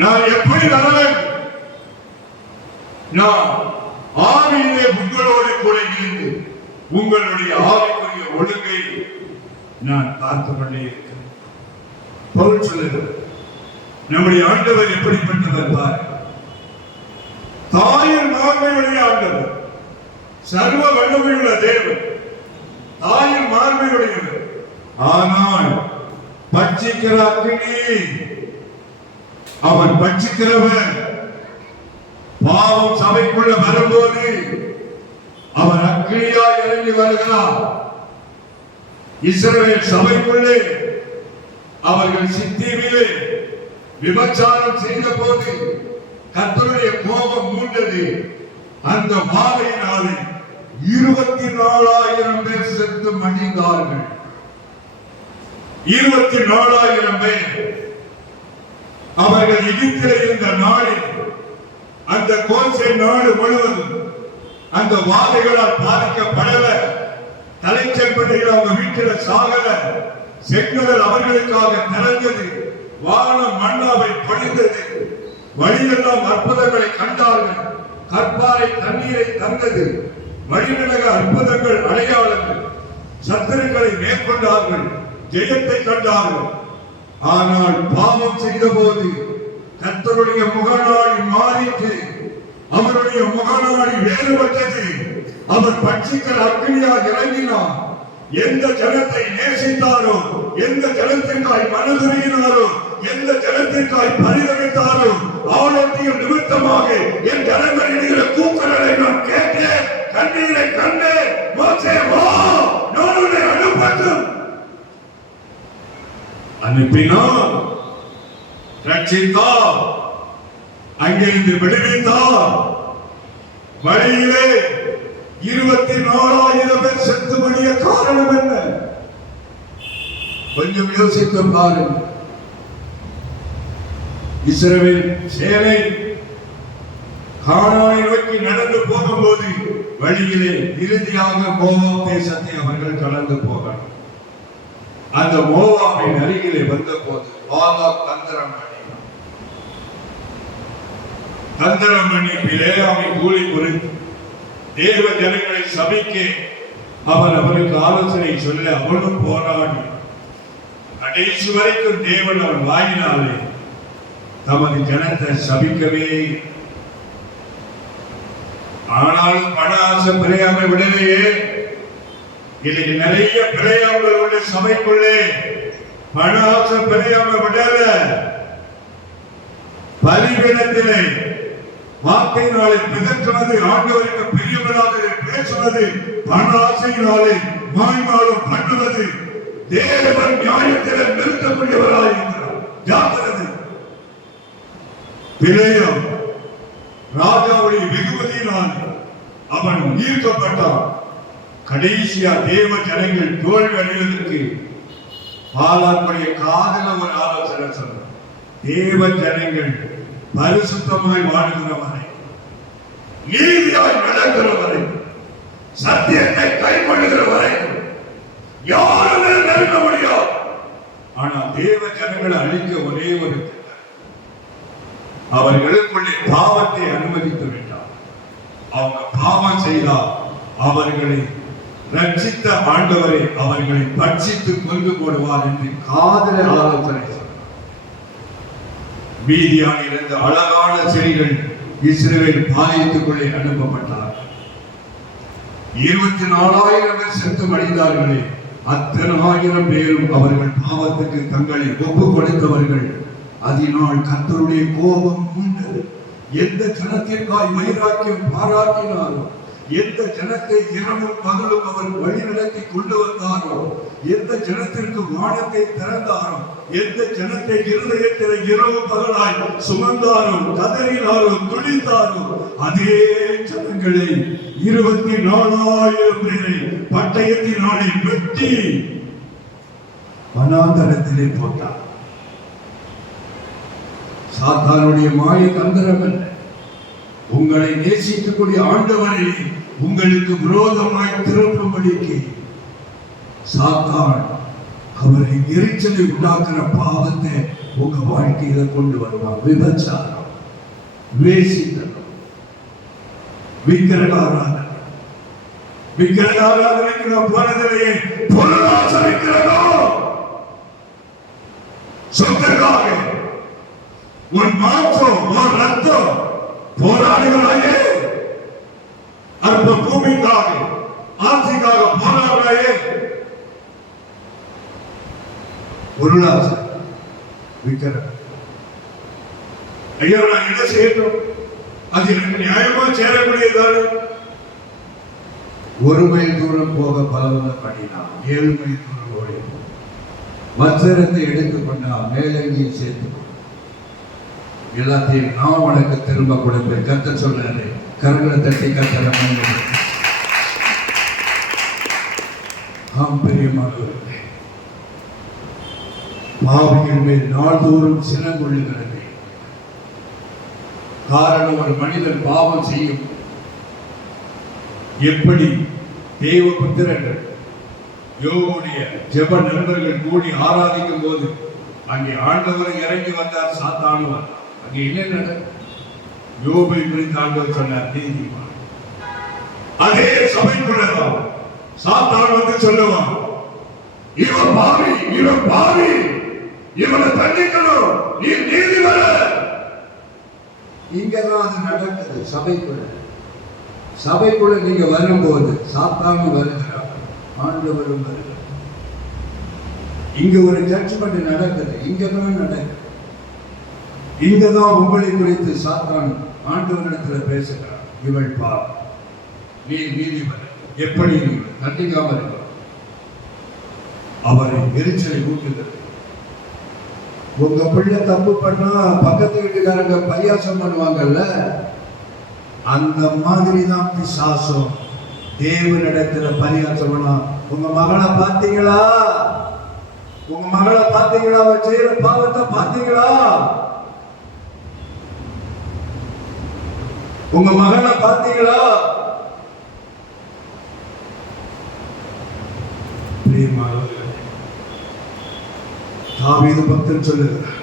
நான் எப்படி வர வேண்டும்? நான் ஆவியிலே உங்களோடு கூட இருந்து உங்களுடைய ஆவிக்குரிய ஒழுங்கை நான் பார்த்து கொண்டே இருக்கிறேன். பவுல் சொல்லுகிறார், நம்முடைய ஆண்டவர் எப்படிப்பட்டவர் பார். தாயின் மார்பையுடைய ஆண்டவர், சர்வ வல்லமையுள்ள தேவன், தாயின் மார்பையுடையவர். ஆனால் பட்சிக்கிற அக்கினி, அவன் பட்சிக்கிறவன். பாவம் சபைக்குள்ள வரும்போது அவன் அக்கினியாய் இறங்கி வருகிறான். இஸ்ரவேல் சபைக்குள்ளே அவர்கள் சித்தீவிலே விபச்சாரம் செய்த போது கர்த்தருடைய கோபம் மூண்டது. அந்த வாதையினாலே 24,000 பேர் செத்து மடிந்தார்கள். 24,000 பேர். அவர்கள் எகிப்திலே இருந்த நாளில் அந்த கோசே நாடு முழுவதும் அந்த வாதைகளால் பாதிக்கப்படல. தலைச்சல்பட்டைகள் அவங்க வீட்டில சாகல. செங்கடல் அவர்களுக்காக திறந்தது. வானம் மன்னாவை பொழிந்தது. வழியெல்லாம் அற்புதங்களை கண்டார்கள். கற்பாறை தண்ணீரை தந்தது. வழிநடக அற்புதங்கள், அடையாளங்கள். சத்துருக்களை மேற்கொண்டார்கள். ஜெயத்தை கண்டார்கள். ஆனால் பாவம் செய்த போது கர்த்தருடைய முகநாடி மாறிட்டு அவருடைய முகநாடி வேறுபட்டது. அவர் பட்சிக்கிற அக்கினியாக இறங்கினார். எந்த ஜனத்தை நேசித்தாரோ, எந்த ஜனத்திற்காய் மனதுருகினாரோ, எந்த ஜனத்திற்காய் பரிதவித்தாரோ, ஆலோட்டியின் நிமித்தமாக என் ஜனங்கள் இடுகிற கூக்குரலை நான் கேட்டேன், கண்ணீரை கண்டேன். மோசே வா, நான் உன்னை அனுப்பட்டும். அனுப்பினார், ரட்சித்தார், அங்கிருந்து விடுவித்தார். வழியிலே 24,000 பேர் செத்து மடிய காரணம் என்ன? கொஞ்சம் யோசித்து பாருங்கள். இஸ்ரவேல் சேனை கானானை நோக்கி நடந்து போகும்போது வழியிலே இறுதியாக மோவாப் தேசத்தை அவர்கள் கடந்து போகணும். அந்த மோவாபின் அருகிலே வந்த போது பாலாக் தந்திரம் பண்ணி பிலேயாமை கூலி குறித்து தேவ ஜனங்களை சபைக்கு அவர் அவருக்கு ஆலோசனை சொல்ல அவனும் போராடி கடைசி வரைக்கும் தேவன் அவன் வாயினாலே தமது ஜனத்தை சபிக்கவே. ஆனாலும் பண ஆசை பிழையாமை விடலையே. இன்னைக்கு நிறைய பிழையாமல் உள்ள சபைக்குள்ளே பண ஆசை பிழையாமை விடல. பலிபீடத்திலே வார்த்தையினாலே பிதற்றுவது, ஆண்டவருக்கு பிரியவனாக பேசுவது, பண ஆசையினாலே மாய்மாலும் பண்ணுவது, தேவன் நியாயத்திலே நிறுத்தக்கூடியவராக இருக்கிறார். ஜாக்கிரதை. பிழையம் ராஜாவுடைய வெகுமதியினால் அவன் ஈர்க்கப்பட்டான். கடைசியா தேவ ஜனங்கள் தோல்வி அடைவதற்கு பாலாக்குடைய காதல ஒரு ஆலோசனை சொன்னார். தேவ ஜனங்கள் பரிசுத்தமாய் வாழ்கிற வரை, நீதியாய் நடக்கிற வரை, சத்தியத்தை கைக்கொள்ளுகிற வரை யாருமே நெருங்க முடியாது. ஆனா தேவ ஜனங்களை அழிக்க ஒரே ஒரு அவர்களுக்குள்ளே பாவத்தை அனுமதித்து விட்டார். அவங்க பாவம் செய்தால் அவர்களை ரட்சித்த ஆண்டவரை அவர்களை பட்சித்து கொண்டு போடுவார் என்று காதல ஆலோசனை சொன்னார். மீதியால் இருந்த அழகான செடிகள் இஸ்ரவேல் பாளையத்துக்குள்ளே அனுப்பப்பட்டார்கள். 24,000 பேர் செத்து மடிந்தார்களே, அத்தனை 1000 பேரும் அவர்கள் பாவத்துக்கு தங்களை ஒப்பு கொடுத்தவர்கள். அதனால் கர்த்தருடைய கோபம் உண்டது. எந்த ஜனத்திற்காய் வைராக்கியம் பாராட்டினாரோ, எந்த ஜனத்தை இரவும் பகலும் அவர் வழிநடத்தி கொண்டு வந்தாரோ, எந்த ஜனத்திற்கு வானத்தை திறந்தாரோ, எந்த ஜனத்தை இருதயத்தில் இரவு பகலாய் சுமந்தாரோ, கதறினாரோ, துடித்தாரோ, அதே ஜனங்களை 24,000 பேரை பட்டயத்தினாலே வெட்டி வனாந்தரத்திலே போட்டார். சாத்தானுடைய மாய தந்திரம் அல்ல. உங்களை நேசிக்கக்கூடிய ஆண்டவரை உங்களுக்கு விரோதமாய் திருப்பும்படிக்கு சாத்தான் அவரை எரிச்சலை உண்டாக்குற பாவத்தை உங்க வாழ்க்கையில கொண்டு வருவான். விபச்சாரம், வேசித்தனம், விக்கிரகாராதனை. விக்கிரகாராதனைக்கு நான் போனதிலேயே பொருளாசை இருக்கிறதோ சொந்தக்காக உன் மாற்றம், உன் ரத்தம் போராடுகிறாயே, அந்த பூமிக்காக ஆட்சிக்காக போராடுகிறாயே. பொருளாசை, விக்கிரகம். ஐயா, நான் என்ன செய்யட்டும்? அது எனக்கு நியாயமா சேரக்கூடியதான? 1 மைல் தூரம் போக பலவந்த பண்ணினான், 7 மைல் தூரம் ஓடி வஸ்திரத்தை எடுத்துக்கொண்டா, மேலங்கியை சேர்த்து எல்லாத்தையும் நான் உனக்கு திரும்ப கொடுப்பேன். கர்த்தர் சொல்றாரு. கரங்களை தட்டி கர்த்தரை பிரியமானவர்களே, பாவிகள் மேல் நாள்தோறும் சினங்கொள்ளுகிறது. காரணம், ஒரு மனிதன் பாவம் செய்யும். எப்படி தேவ புத்திரர்கள் யோபுடைய ஜெப நண்பர்கள் கூடி ஆராதிக்கும் போது அங்கே ஆண்டவரை இறங்கி வந்தார், சாத்தானுவார். அங்கே என்ன நடக்கும்? யோபை குறித்து ஆண்டவர் சொன்னார், நீதிமான். அதே சபைக்குள்ளதான் சாத்தான் வந்து சொல்லுவான், இவன் பாவி, இவன் பாவி, இவனை தண்டிக்கணும், நீ நீதிபதி. இங்கதான் அது நடக்குது. சபைக்குள்ள நீங்க வரும்போது சாத்தானும் வருகிறார், ஆண்டவரும் வருகிறார். இங்க ஒரு ஜட்ஜ்மெண்ட் நடக்குது. இங்கதான் நடக்குது. இங்கதான் உங்களை குறித்து சாத்தான் ஆண்டவரிடத்துல பேசுகிறார். இவள் பார், நீ நீதிபதி, எப்படி நீங்கள் தண்டிக்காம இருக்க? அவரை எரிச்சலை ஊட்டுகிறது. உங்க பிள்ளை தப்பு பண்ணா பக்கத்து வீட்டுக்காரங்க பரியாசம் பண்ணுவாங்கல்ல, அந்த மாதிரி தான் பிசாசம் தேவனிடத்துல பரியாசம் பண்ணா. உங்க மகளை பார்த்தீங்களா? உங்க மகளை பார்த்தீங்களா? அவ செய்யற பாவத்தை பார்த்தீங்களா? உங்க மகளை பார்த்தீங்களா? தாவீது பக்தன் சொல்லுகிறார்,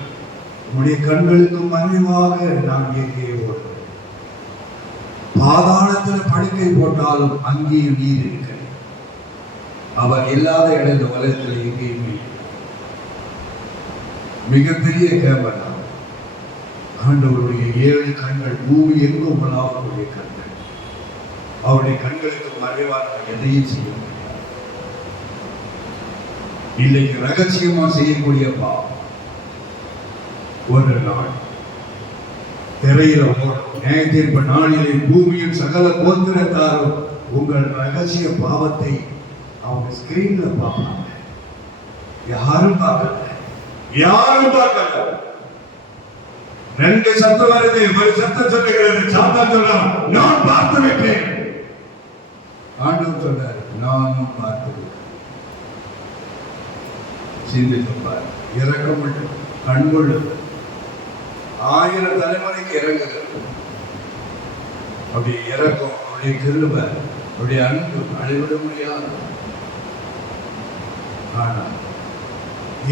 உன்னுடைய கண்களுக்கு மறைவாக நான் எங்கே ஓடுவேன், பாதாளத்தில் படுக்கை போட்டாலும் அங்கேயும் நீர் இருக்கிறேன். அவர் இல்லாத இடம் இந்த உலகத்தில் எங்கேயுமே இல்லை. மிகப்பெரிய கேமரா. ஆண்டவருடைய 7 கண்கள் பூமி எங்கும் உலாவக்கூடிய கண்கள். அவருடைய கண்களுக்கு மறைவாக எதையும் செய்ய முடியாது. இன்னைக்கு ரகசியமா செய்யக்கூடிய பாவம் ஒரு நாள் திரையில ஓடும். நியாயத்தீர்ப்பு நாளிலே பூமியின் சகல கோத்திரத்தாரும் உங்கள் ரகசிய பாவத்தை அவங்க ஸ்கிரீன்ல பார்ப்பாங்க. யாரும் பார்க்கல, யாரும் பார்க்கல. 2 சத்தம் வருது, ஒரு சத்தம் சொல்லுகிறது. சாத்தான் சொல்றான், நான் பார்த்து விட்டேன். ஆண்டவர் சொல்றாரு, நானும் பார்த்து விட்டேன். சிந்தித்து பாரு. இறக்கமுள்ள கண்கொள்ளுது 1000 தலைமுறைக்கு இறங்குகிறது. அப்படியே இறக்கம், அவருடைய கிருபை, அவருடைய அன்பு அளவிட முடியாது. ஆனால்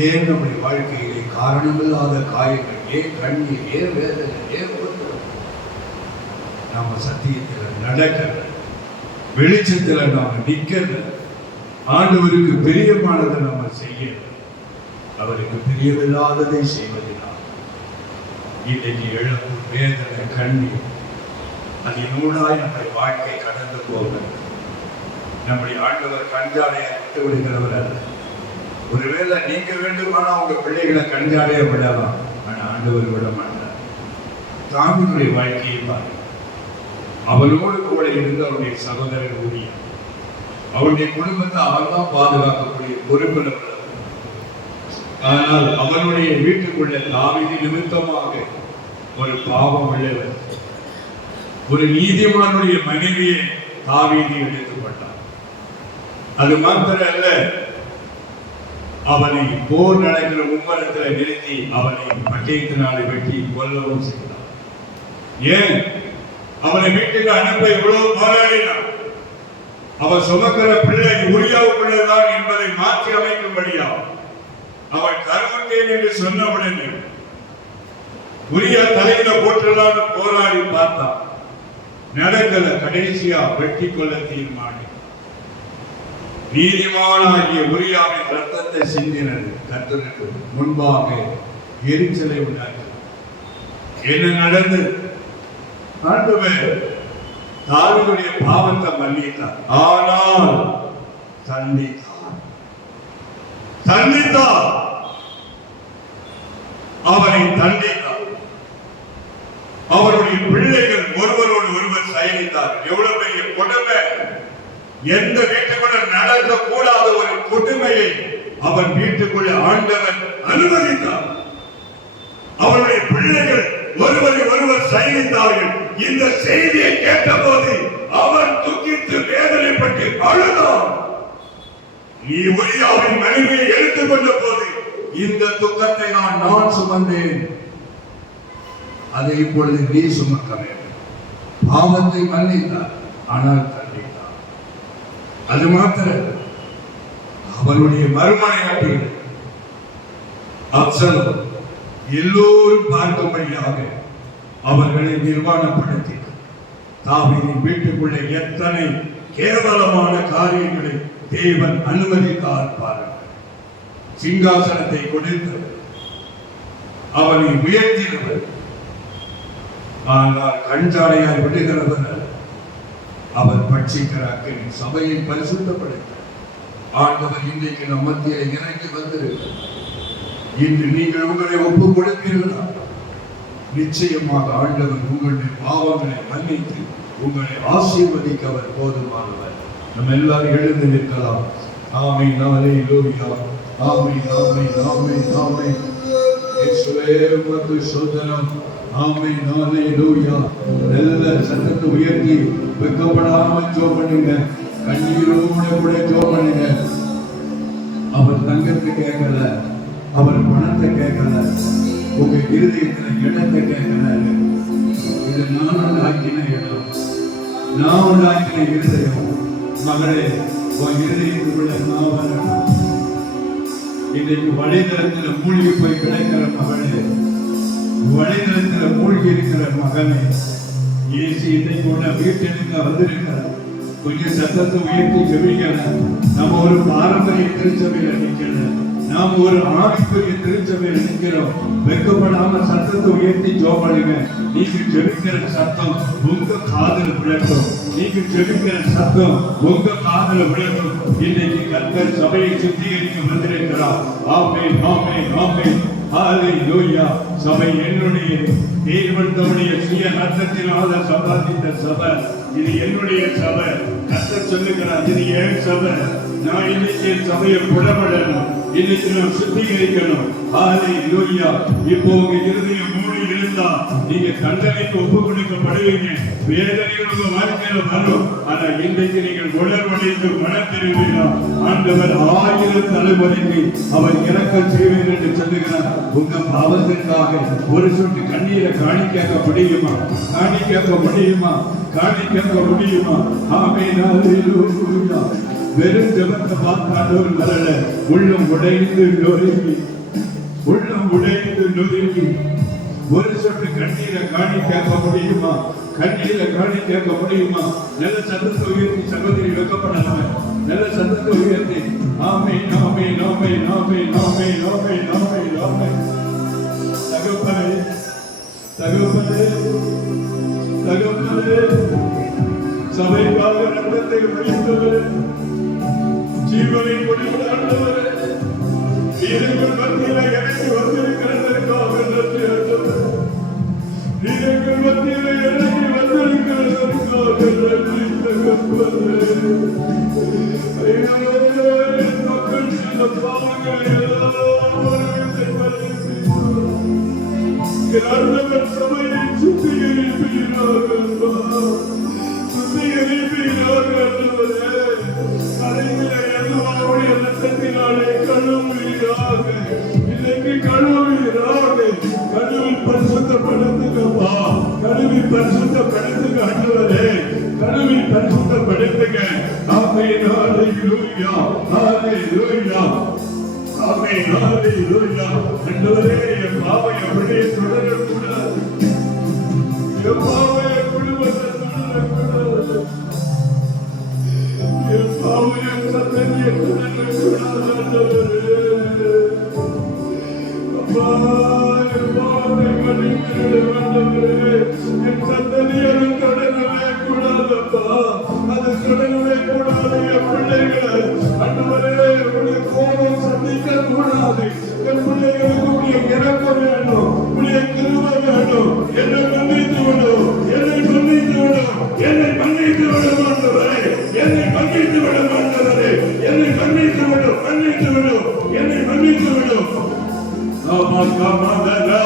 ஏன் நம்முடைய வாழ்க்கையிலே காரணமில்லாத காயங்கள், ஏன் கண்ணீர், ஏன் வேதனை, ஏன் உபத்திரம்? நாம சத்தியத்தில் நடக்கிற, வெளிச்சத்தில் நாம நிற்கிற, ஆண்டவருக்கு பிரியமானதை நாம செய்ய, அவருக்கு பிரியமில்லாததை செய்வதினால் இன்றைக்கு இழப்பு, வேதனை, கண்ணீர், அதனூடாய் நம்முடைய வாழ்க்கை கடந்து போக நம்முடைய ஆண்டவர் கஞ்சாடையை விட்டு விடுகிறவர் அல்ல. ஒருவேளை நீங்க வேண்டுமானா உங்க பிள்ளைகளை கஞ்சாடைய விடலாம், ஆனா ஆண்டவர் விட மாட்டார். தாவினுடைய வாழ்க்கையை பாருங்க. அவனோடு கூட இருந்த அவருடைய சகோதரர் ஊழிய, அவருடைய குடும்பத்தை அவன் தான் பாதுகாக்கக்கூடிய பொறுப்பில். ஆனால் அவனுடைய வீட்டுக்குள்ள தாவீது நிமித்தமாக ஒரு பாவம் உள்ளவர், ஒரு நீதிமானுடைய மனைவியை தாவீது எடுத்துப்பட்டார். அது மாத்திரம் அல்ல, அவனை போர் நடக்கிற மும்மரத்தில் நிறுத்தி அவனை பட்டயத்தினாலே வெட்டி கொல்லவும் செய்தார். ஏன்? அவனை வீட்டுக்கு அனுப்ப எவ்வளவு போராடினான். அவன் சுமக்கிற பிள்ளை உரியாவுக்குள்ளதான் என்பதை மாற்றி அமைக்கும்படியா அவன் கருமட்டேன் என்று சொன்னவுடனே உரிய தலையில போற்றலான்னு போராடி பார்த்தான். நடக்கல. கடைசியா வெட்டி கொள்ள தீர்மானி. நீதிமானாகிய உரியாவின் ரத்தத்தை சிந்தினது கர்த்தருக்கு முன்பாக எரிச்சலை உண்டாக்கி. என்ன நடந்தது? ஆண்டவர் தாவீதுடைய பாவத்தை மன்னித்தார், ஆனால் தண்டித்தார். அவனை தண்டித்தார். அவருடைய பிள்ளைகள் ஒருவரோடு ஒருவர் சயனித்தார். எவ்வளவு பெரிய கொடுமை! எந்த வீட்டுக்குள்ள நடக்க கூடாத ஒரு கொடுமையை அவன் வீட்டுக்குள்ள ஆண்டவன் அனுமதித்தார். அவருடைய பிள்ளைகள் ஒருவரை ஒருவர் சயனித்தார்கள். இந்த செய்தியை கேட்டபோது அவன் துக்கித்து வேதனைப்பட்டு அழுதான். நீ உரியாவின் மனைவியை எடுத்துக்கொண்ட போது இந்த துக்கத்தை நான் சுமந்தேன், அதை இப்பொழுது நீ சுமக்க வேண்டும். பாவத்தை மன்னித்தார், ஆனால் தண்டித்தார். அது மாத்திரம் அவனுடைய மறுமனையாட்டிகள் அப்சலோம் எல்லோரும் பார்க்கும்படியாக அவர்களை நிர்வாணப்படுத்தினார். தாவீதின் வீட்டுக்குள்ளே எத்தனை கேவலமான காரியங்களை தேவன் அனுமதித்தார் பாருங்கள். சிங்காசனத்தை கொடுத்தவர், அவனை உயர்த்தினவர், ஆனால் கஞ்சாடையாய் விடுகிறவர் அல்ல. அவர் பட்சிக்கிற அக்கினி சபையை பரிசுத்தப்படுத்த ஆண்டவர் இன்றைக்கு நம் மத்தியில் இறங்கி வந்திருக்கிறார். இன்று நீங்கள் உங்களை ஒப்புக் கொடுப்பீர்களா? நிச்சயமாக ஆண்டவர் உங்களுடைய பாவங்களை மன்னித்து உங்களை ஆசீர்வதிக்க அவர் போதுமானவர். நம்ம எல்லாரும் எழுந்து நிற்கலாம். ஆமென், அல்லேலூயா. ஆமென், ஆமென், ஆமென், ஆமென். இயேசுவே உமக்கு ஸ்தோத்திரம். ஆமென், அல்லேலூயா. நல்ல சத்தத்தை உயர்த்தி வெட்கப்படாமல் ஜெபம் பண்ணுங்க. கண்ணீரோடு கூட ஜெபம் பண்ணுங்க. அவர் தங்கத்தை கேட்கல, அவர் பணத்தை கேட்கல, உங்க இருதயத்துல இடத்தை கேட்கிறாரு. இது நான் உண்டாக்கின இடம், நான் உண்டாக்கின இருதயம். மகளே, உன் இருதயத்துக்குள்ள நான் வரணும். இன்றைக்கு வழிதளத்தில் மூழ்கி போய் கிடைக்கிற மகளே, வழிதளத்தில் மூழ்கி இருக்கிற மகனே, இயேசு இன்னைக்கு உள்ள வீட்டெடுக்க வந்திருக்கிறார். கொஞ்சம் சத்தத்தை உயர்த்தி ஜெபிக்கல. நம்ம ஒரு பாரம்பரிய திருச்சபையில நிக்கல, நாம் ஒரு ஆவிக்குரிய திருச்சபையில நிக்கிறோம். வெட்கப்படாம சத்தத்தை உயர்த்தி ஜெபிங்க. நீங்க ஜெபிக்கிற சத்தம் உங்க காதுல விழட்டும். நீங்க ஜெபிக்கிற சத்தம் உங்க காதுல விழட்டும். இன்னைக்கு கர்த்தர் சபையை சுத்திகரிக்க வந்திருக்கிறார். ஆமென், ஆமென், ஆமென். ஹalleluya. சபை என்னுடைய தேவன் தம்முடைய சுய ரத்தத்தினால சம்பாதித்த சபை. இது என்னுடைய சபை. கர்த்தர் சொல்லுகிறார், இது என் சபை. நான் இன்னைக்கு என் சபையை புடப்படணும். இன்னைக்கு நான் சுத்திகரிக்கணும். ஹalleluya. இப்போ உங்க இருதயம் மூடி இருந்தா நீங்க தண்டனைக்கு ஒப்பு கொடுக்கப்படுவீங்க. வேதனைகள் உங்க வாழ்க்கையில வரும். ஆனா இன்றைக்கு நீங்கள் உணர்வடைந்து மனம் திரும்பினா ஆண்டவர் 1000 தலைமுறைக்கு அவர் இரக்கம் செய்வேன் என்று சொல்லுகிறார். உங்க பாவத்திற்காக ஒரு சொட்டு கண்ணீரை காணிக்க முடியுமா? காணிக்க முடியுமா? காணிக்க முடியுமா? ஆமென், ஹalleluya. வெறும் ஜெபத்தை பார்க்காதவர் வரல. உள்ளம் உடைந்து நொறுங்கி, உள்ளம் உடைந்து நொறுங்கி ஒரு சொட்டு கண்ணீரை காணி கேட்க முடியுமா? கண்ணீரை காணி கேட்க முடியுமா? நல்ல சத்தத்தை உயர்த்தி சகோதரி வெக்கப்படாம நல்ல சத்தத்தை உயர்த்தி ஆமென், ஆமென், ஆமென், ஆமென், ஆமென், ஆமென், ஆமென், ஆமென். தகப்பனே, தகப்பனே, தகப்பனே, சபைக்காக ரத்தத்தை வழிந்தவரே, ஜீவனை கொடுத்த ஆண்டவரே, நீர்கள் மத்தியில எனக்கு வந்திருக்கிறதற்காக நன்றி ஆண்டவரே. நீர்கள் மத்தியில எனக்கு வந்திருக்கிறதற்காக நன்றி தகப்பனே. என் மக்கள் செய்த பாவங்களை எல்லாம் என் ஆண்டவர் சபையை சுத்திகரிப்பீராக, சுத்திகரிப்பீராக ஆண்டவரே. கரைகளை எல்லோருடைய ரத்தத்தினாலே கழுவீராக. இன்னைக்கு கழுவீராக. கழுவி பரிசுத்தப்படுத்துங்கப்பா. கழுவி பரிசுத்தப்படுத்துங்க ஆண்டவரே. கழுவி பரிசுத்தப்படுத்துங்க. ஆமென், ஹalleluya, ஹalleluya, ஆமென், ஹalleluya. ஆண்டவரே, என் பாவம் அப்படியே தொடரக்கூடாது. என் பாவம் என் குடும்பத்தை தொடரக்கூடாது. என் பாவம் என் சந்ததியை தொடரக்கூடாது ஆண்டவரே. அப்பா, என் பாவத்தை மன்னித்திடு ஆண்டவரே. என் சந்ததியை தொடரவே கூடாதப்பா. அது தொடரவே கூடாது. என் பிள்ளைகளை ஆண்டவரே உடைய கோபம் சந்திக்க கூடாது. என் பிள்ளைகளுக்கு உடைய இறக்கம் வேணும், உடைய கிருபை வேணும். என்னை மன்னித்து விடும், என்னை மன்னித்து விடும், என்னை மன்னித்து விடும் ஆண்டவரே. என்னை மன்னித்து விடும் ஆண்டவரே. என்னை மன்னித்து விடும், மன்னித்து விடும், என்னை மன்னித்து விடும். ஆமா காமாதரா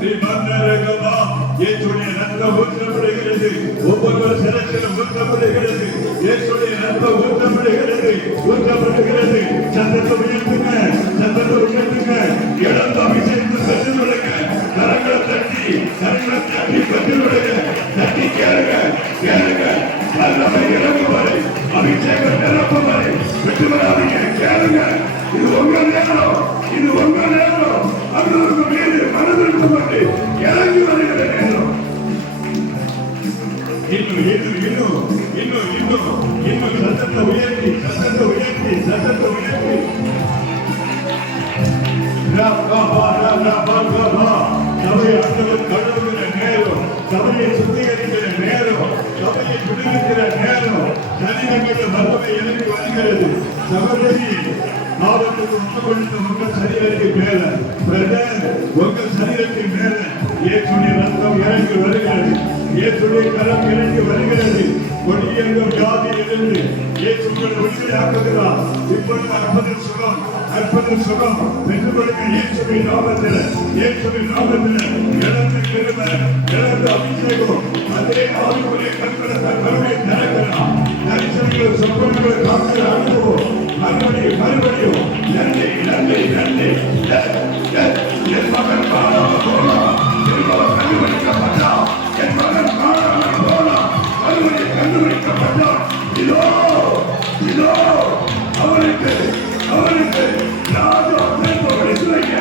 நீ மன்னரகமா. இயேசுவின் ரத்தம் ஊற்றப்படுகிறது. ஒவ்வொரு சிரசிலும் ஊற்றப்படுகிறது. இயேசுவின் ரத்தம் ஊற்றப்படுகிறது, ஊற்றப்படுகிறது. சத்தத்தை உயர்த்துங்க, சத்தத்தை உயர்த்துங்க. இழந்த அபிஷேகத்தை பெற்று விடுங்க. கரங்களை தட்டி, கரங்களை தட்டி பெற்று விடுங்க. தட்டி கேளுங்க, கேளுங்க. வல்லமை இறங்கும் வரை, அபிஷேகம் நிரப்பும் வரை விட்டு விடாதீங்க. கேளுங்க. இது உங்க நேரம், இது உங்க நேரம். அவர்களுக்கு மீது மனதிருக்கப்பட்டு இறங்கி வருகிற நேரம். இன்னும் இன்னும் இன்னும் இன்னும் இன்னும் இன்னும் சத்தத்தை உயர்த்தி, சத்தத்தை உயர்த்தி, சத்தத்தை உயர்த்தி. சபையை ஆண்டவர் கழுவுகிற நேரம், சபையை சுத்திகரிக்கிற நேரம், சபையை விடுவிக்கிற நேரம். சரீரங்களில் வல்லமை இறங்கி வருகிறது. சகோதரி, ஆபத்துக்கு உட்கொண்ட உங்கள் சரீரத்தின் மேல, பிரதர், உங்கள் சரீரத்தின் மேல இயேசுவின் ரத்தம் இறங்கி வருகிறது. இயேசுவின் கரம் இறங்கி வருகிறது. கொடியங்கள் வியாதியிலிருந்து இயேசு உங்களை விடுதலையாக்குகிறார். இப்பொழுது அற்புத சுகம், அற்புத சுகம் பெற்றுக் கொடுக்க இயேசுவின் நாமத்தில், இயேசுவின் நாமத்தில் இழந்த கிருபை, இழந்த அபிஷேகம், அதே ஆவிக்குரிய கண்களை கருவை திறக்கிறார். தரிசனங்களை சொப்பனங்களை காக்கிற அனுபவம் மறுபடியும் மறுபடியும். நன்றி, நன்றி, நன்றி. என் மகன் காணாமல் போனான், என் மகன் கண்டுபிடிக்கப்பட்டான், என் மகன் காணாமல் போனான், மறுபடியும் கண்டுபிடிக்கப்பட்டான். இதோ இதோ அவனுக்கு அவனுக்கு ராஜா படிச்சுவைங்க.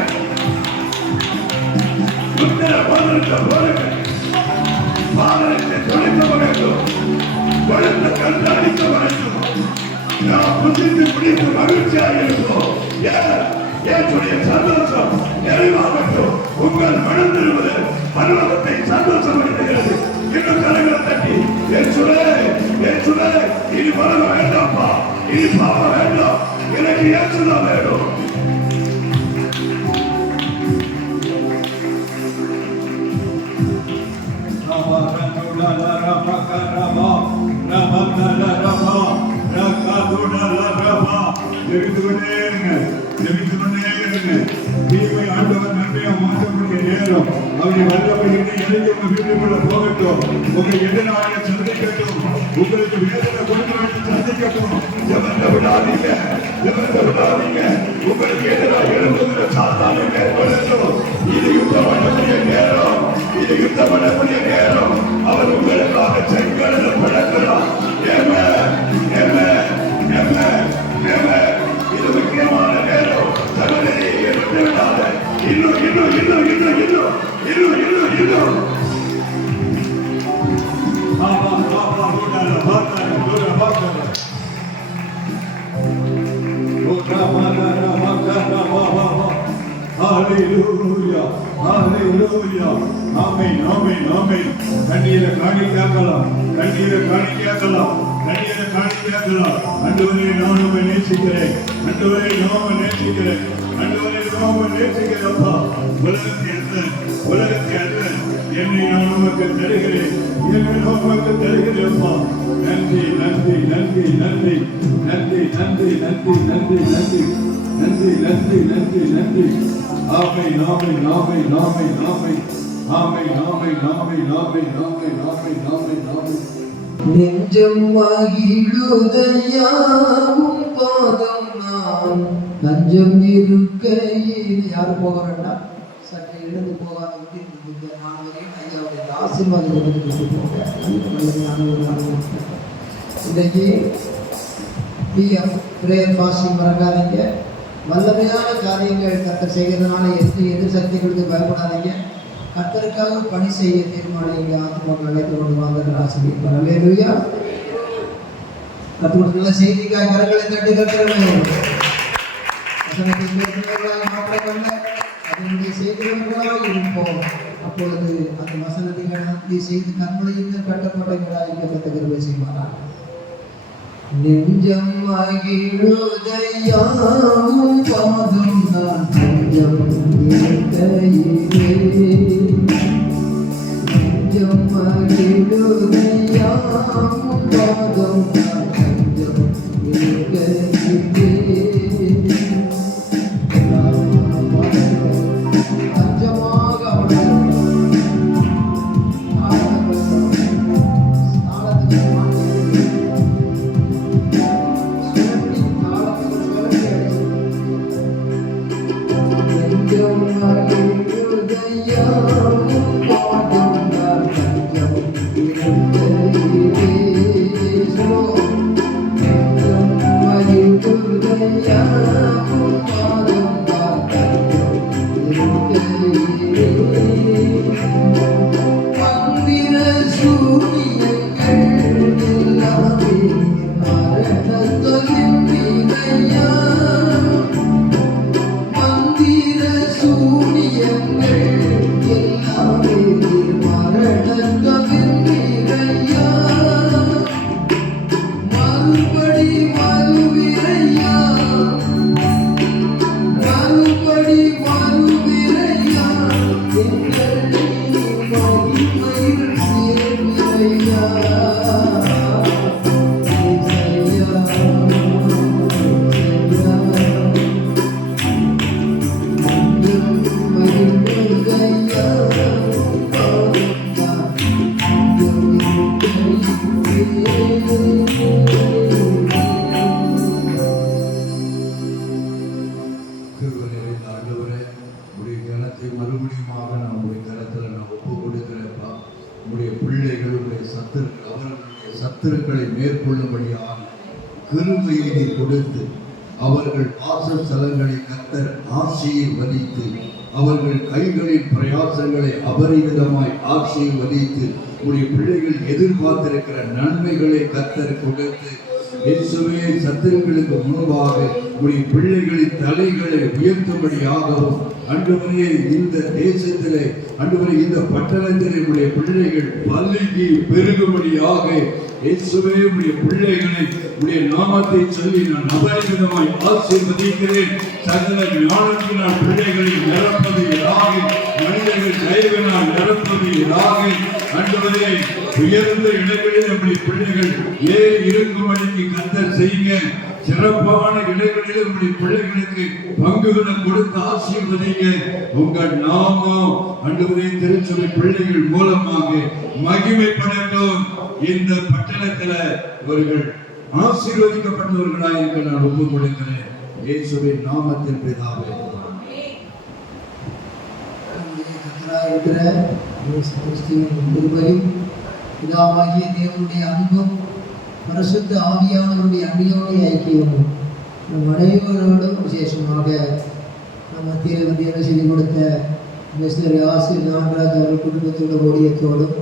முத்திர பாதத்தை போடுங்க. பாதத்தை தொலைக்க வேண்டும். கொழுந்த கண்டு அடிக்க வேண்டும். மகிழ்ச்சியாக இருக்கும். என்னுடைய சந்தோஷம் நிறைவாகட்டும். உங்கள் மனம் திரும்புவது பரலோகத்தை சந்தோஷப்படுத்துகிறது. இன்னும் கரங்களை தட்டி இயேசுவே இனி மரணம் வேண்டாம்ப்பா, இனி பாவம் வேண்டாம், எனக்கு இயேசுதான் வேணும். தீமை ஆண்டவர் நன்மையா மாற்றக்கூடிய நேரம். அவருடைய வல்லமை இணைந்து உங்க வீட்டுக்குள்ள போகட்டும். உங்க எதிராக சந்திக்கட்டும். உங்களுக்கு வேதனை கொடுத்து சந்திக்கட்டும். எவர்த்த விடாதீங்க. உங்களுக்கு எதிராக எழுந்துகிற சாத்தானை மேற்கொள்ளட்டும். இது யுத்தம் பண்ணக்கூடிய நேரம். அவர் உங்களுக்காக செங்கடலை பழக்கிறார். இது முக்கியமான நேரம். சகோதரி எழுந்து விடாத. இன்னும் கண்ணீரை காணிக்காக்கலாம். ஆண்டவரே நான் நேசிக்கிறேன். உலகத்தை அல்ல என்னை நான் உமக்கு தருகிறேன். நன்றி. நெஞ்சம் மகிழுதையா உம் பாதம் நான் நஞ்சம் இருக்கையில். யாரும் போக வேண்டாம், சற்று எழுந்து போகாத விட்டு நான் வரையும் ஐயாவுடைய ஆசீர்வாதத்தை போங்க. இன்றைக்கு பிஎஃப் பிரேயர் ஃபாஸ்டிங் மறக்காதீங்க. வல்லமையான காரியங்கள் கர்த்தர் செய்கிறதுனால எதிர் சக்திகளுக்கு பயப்படாதீங்க. கர்த்தருக்காக பணி செய்ய தீர்மானிங்க. ஆத்மாக்கள் அழைத்து கொண்டு வாங்க ஆசிரியர். அல்லேலூயா. கற்றுக்கொடுத்துள்ள செய்திக்காக கரங்களை தட்டி கட்டுறவே மாற்றமல்ல, அதனுடைய செய்திகளாக இருப்போம். அப்பொழுது அந்த வசனத்தை நடத்தி செய்து கண்மொழியில் கட்டப்பட்டவர்களாக கத்த கருவை செய்வாராக. நெஞ்சம் மகிழுதையா உம் பாதம் நான் நெஞ்சம் இருக்கையிலே. நெஞ்சம் மகிழுதையா உம் பாதம் நான் நெஞ்சம் இருக்கையிலே. சத்துருக்களை மேற்கொள்ளும்படியாக கிருபையை நீ கொடுத்து அவர்கள் வாசஸ்தலங்களை கர்த்தர் ஆசீர்வதித்து அவர்கள் கைகளின் பிரயாசங்களை அபரிமிதமாய் ஆசீர்வதித்து உடைய பிள்ளைகள் எதிர்பார்த்திருக்கிற நன்மைகளை கர்த்தர் கொடுத்து இயேசுவே சத்துருக்களுக்கு முன்பாக உடைய பிள்ளைகளின் தலைகளை உயர்த்தும்படியாகவும் ஆண்டவரே இந்த தேசத்திலே ஆண்டவரே இந்த பட்டணத்திலே உடைய பிள்ளைகள் பல்கி பெருகும்படியாக இயேசுவே உடைய பிள்ளைகளை உடைய நாமத்தை சொல்லி நான் அபரிமிதமாய் ஆசீர்வதிக்கிறேன். சகல ஞானத்தினால் பிள்ளைகளை நிரப்பதியாக, மனிதர்கள் தயவினால் நிரப்பதியாக ஆண்டவரே உயர்ந்த இடங்களில் நம்முடைய பிள்ளைகள் ஏறி இருக்கும்படிக்கு கர்த்தர் செய்யுங்க. சிறப்பான இடங்களில் நம்முடைய பிள்ளைகளுக்கு பங்குகளை கொடுத்து ஆசீர்வதிங்க. உங்கள் நாமம் ஆண்டவரே திருச்சபை பிள்ளைகள் மூலமாக மகிமைப்படட்டும். இந்த பட்டணத்துல அவர்கள் ஆசீர்வதிக்கப்பட்டவர்களாக இருக்க நான் ஒப்புக் கொடுக்கிறேன். இயேசுவின் நாமத்தில் பிதாவே. இருக்கிற இயேசு கிறிஸ்துவின் கிருபையும் பிதாவாகிய தேவனுடைய அன்பும் பரிசுத்த ஆவியானவருடைய அந்நியோனிய ஐக்கியமும் நம் அனைவரோடும் விசேஷமாக நம் மத்தியில் வந்து என்ன செய்து கொடுத்த மிஸ்டர் ஆசிர் நாகராஜ் அவர்கள் குடும்பத்தோட ஊழியத்தோடும்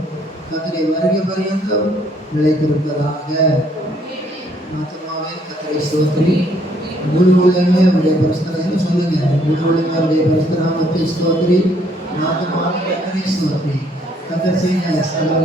கத்தரை வருகை பரியந்தம் நிலைத்திருப்பதாக. ஆத்மாவே கத்தரை ஸ்தோத்திரி, முழு உள்ளமே அவருடைய பரிசுத்தம் சொல்லுங்க. முழு உள்ளமே அவருடைய பரிசுத்தநாமத்தை ஸ்தோத்திரி, ஆத்மாவே கத்தரை ஸ்தோத்திரி. கத்தர் செய்ய சகல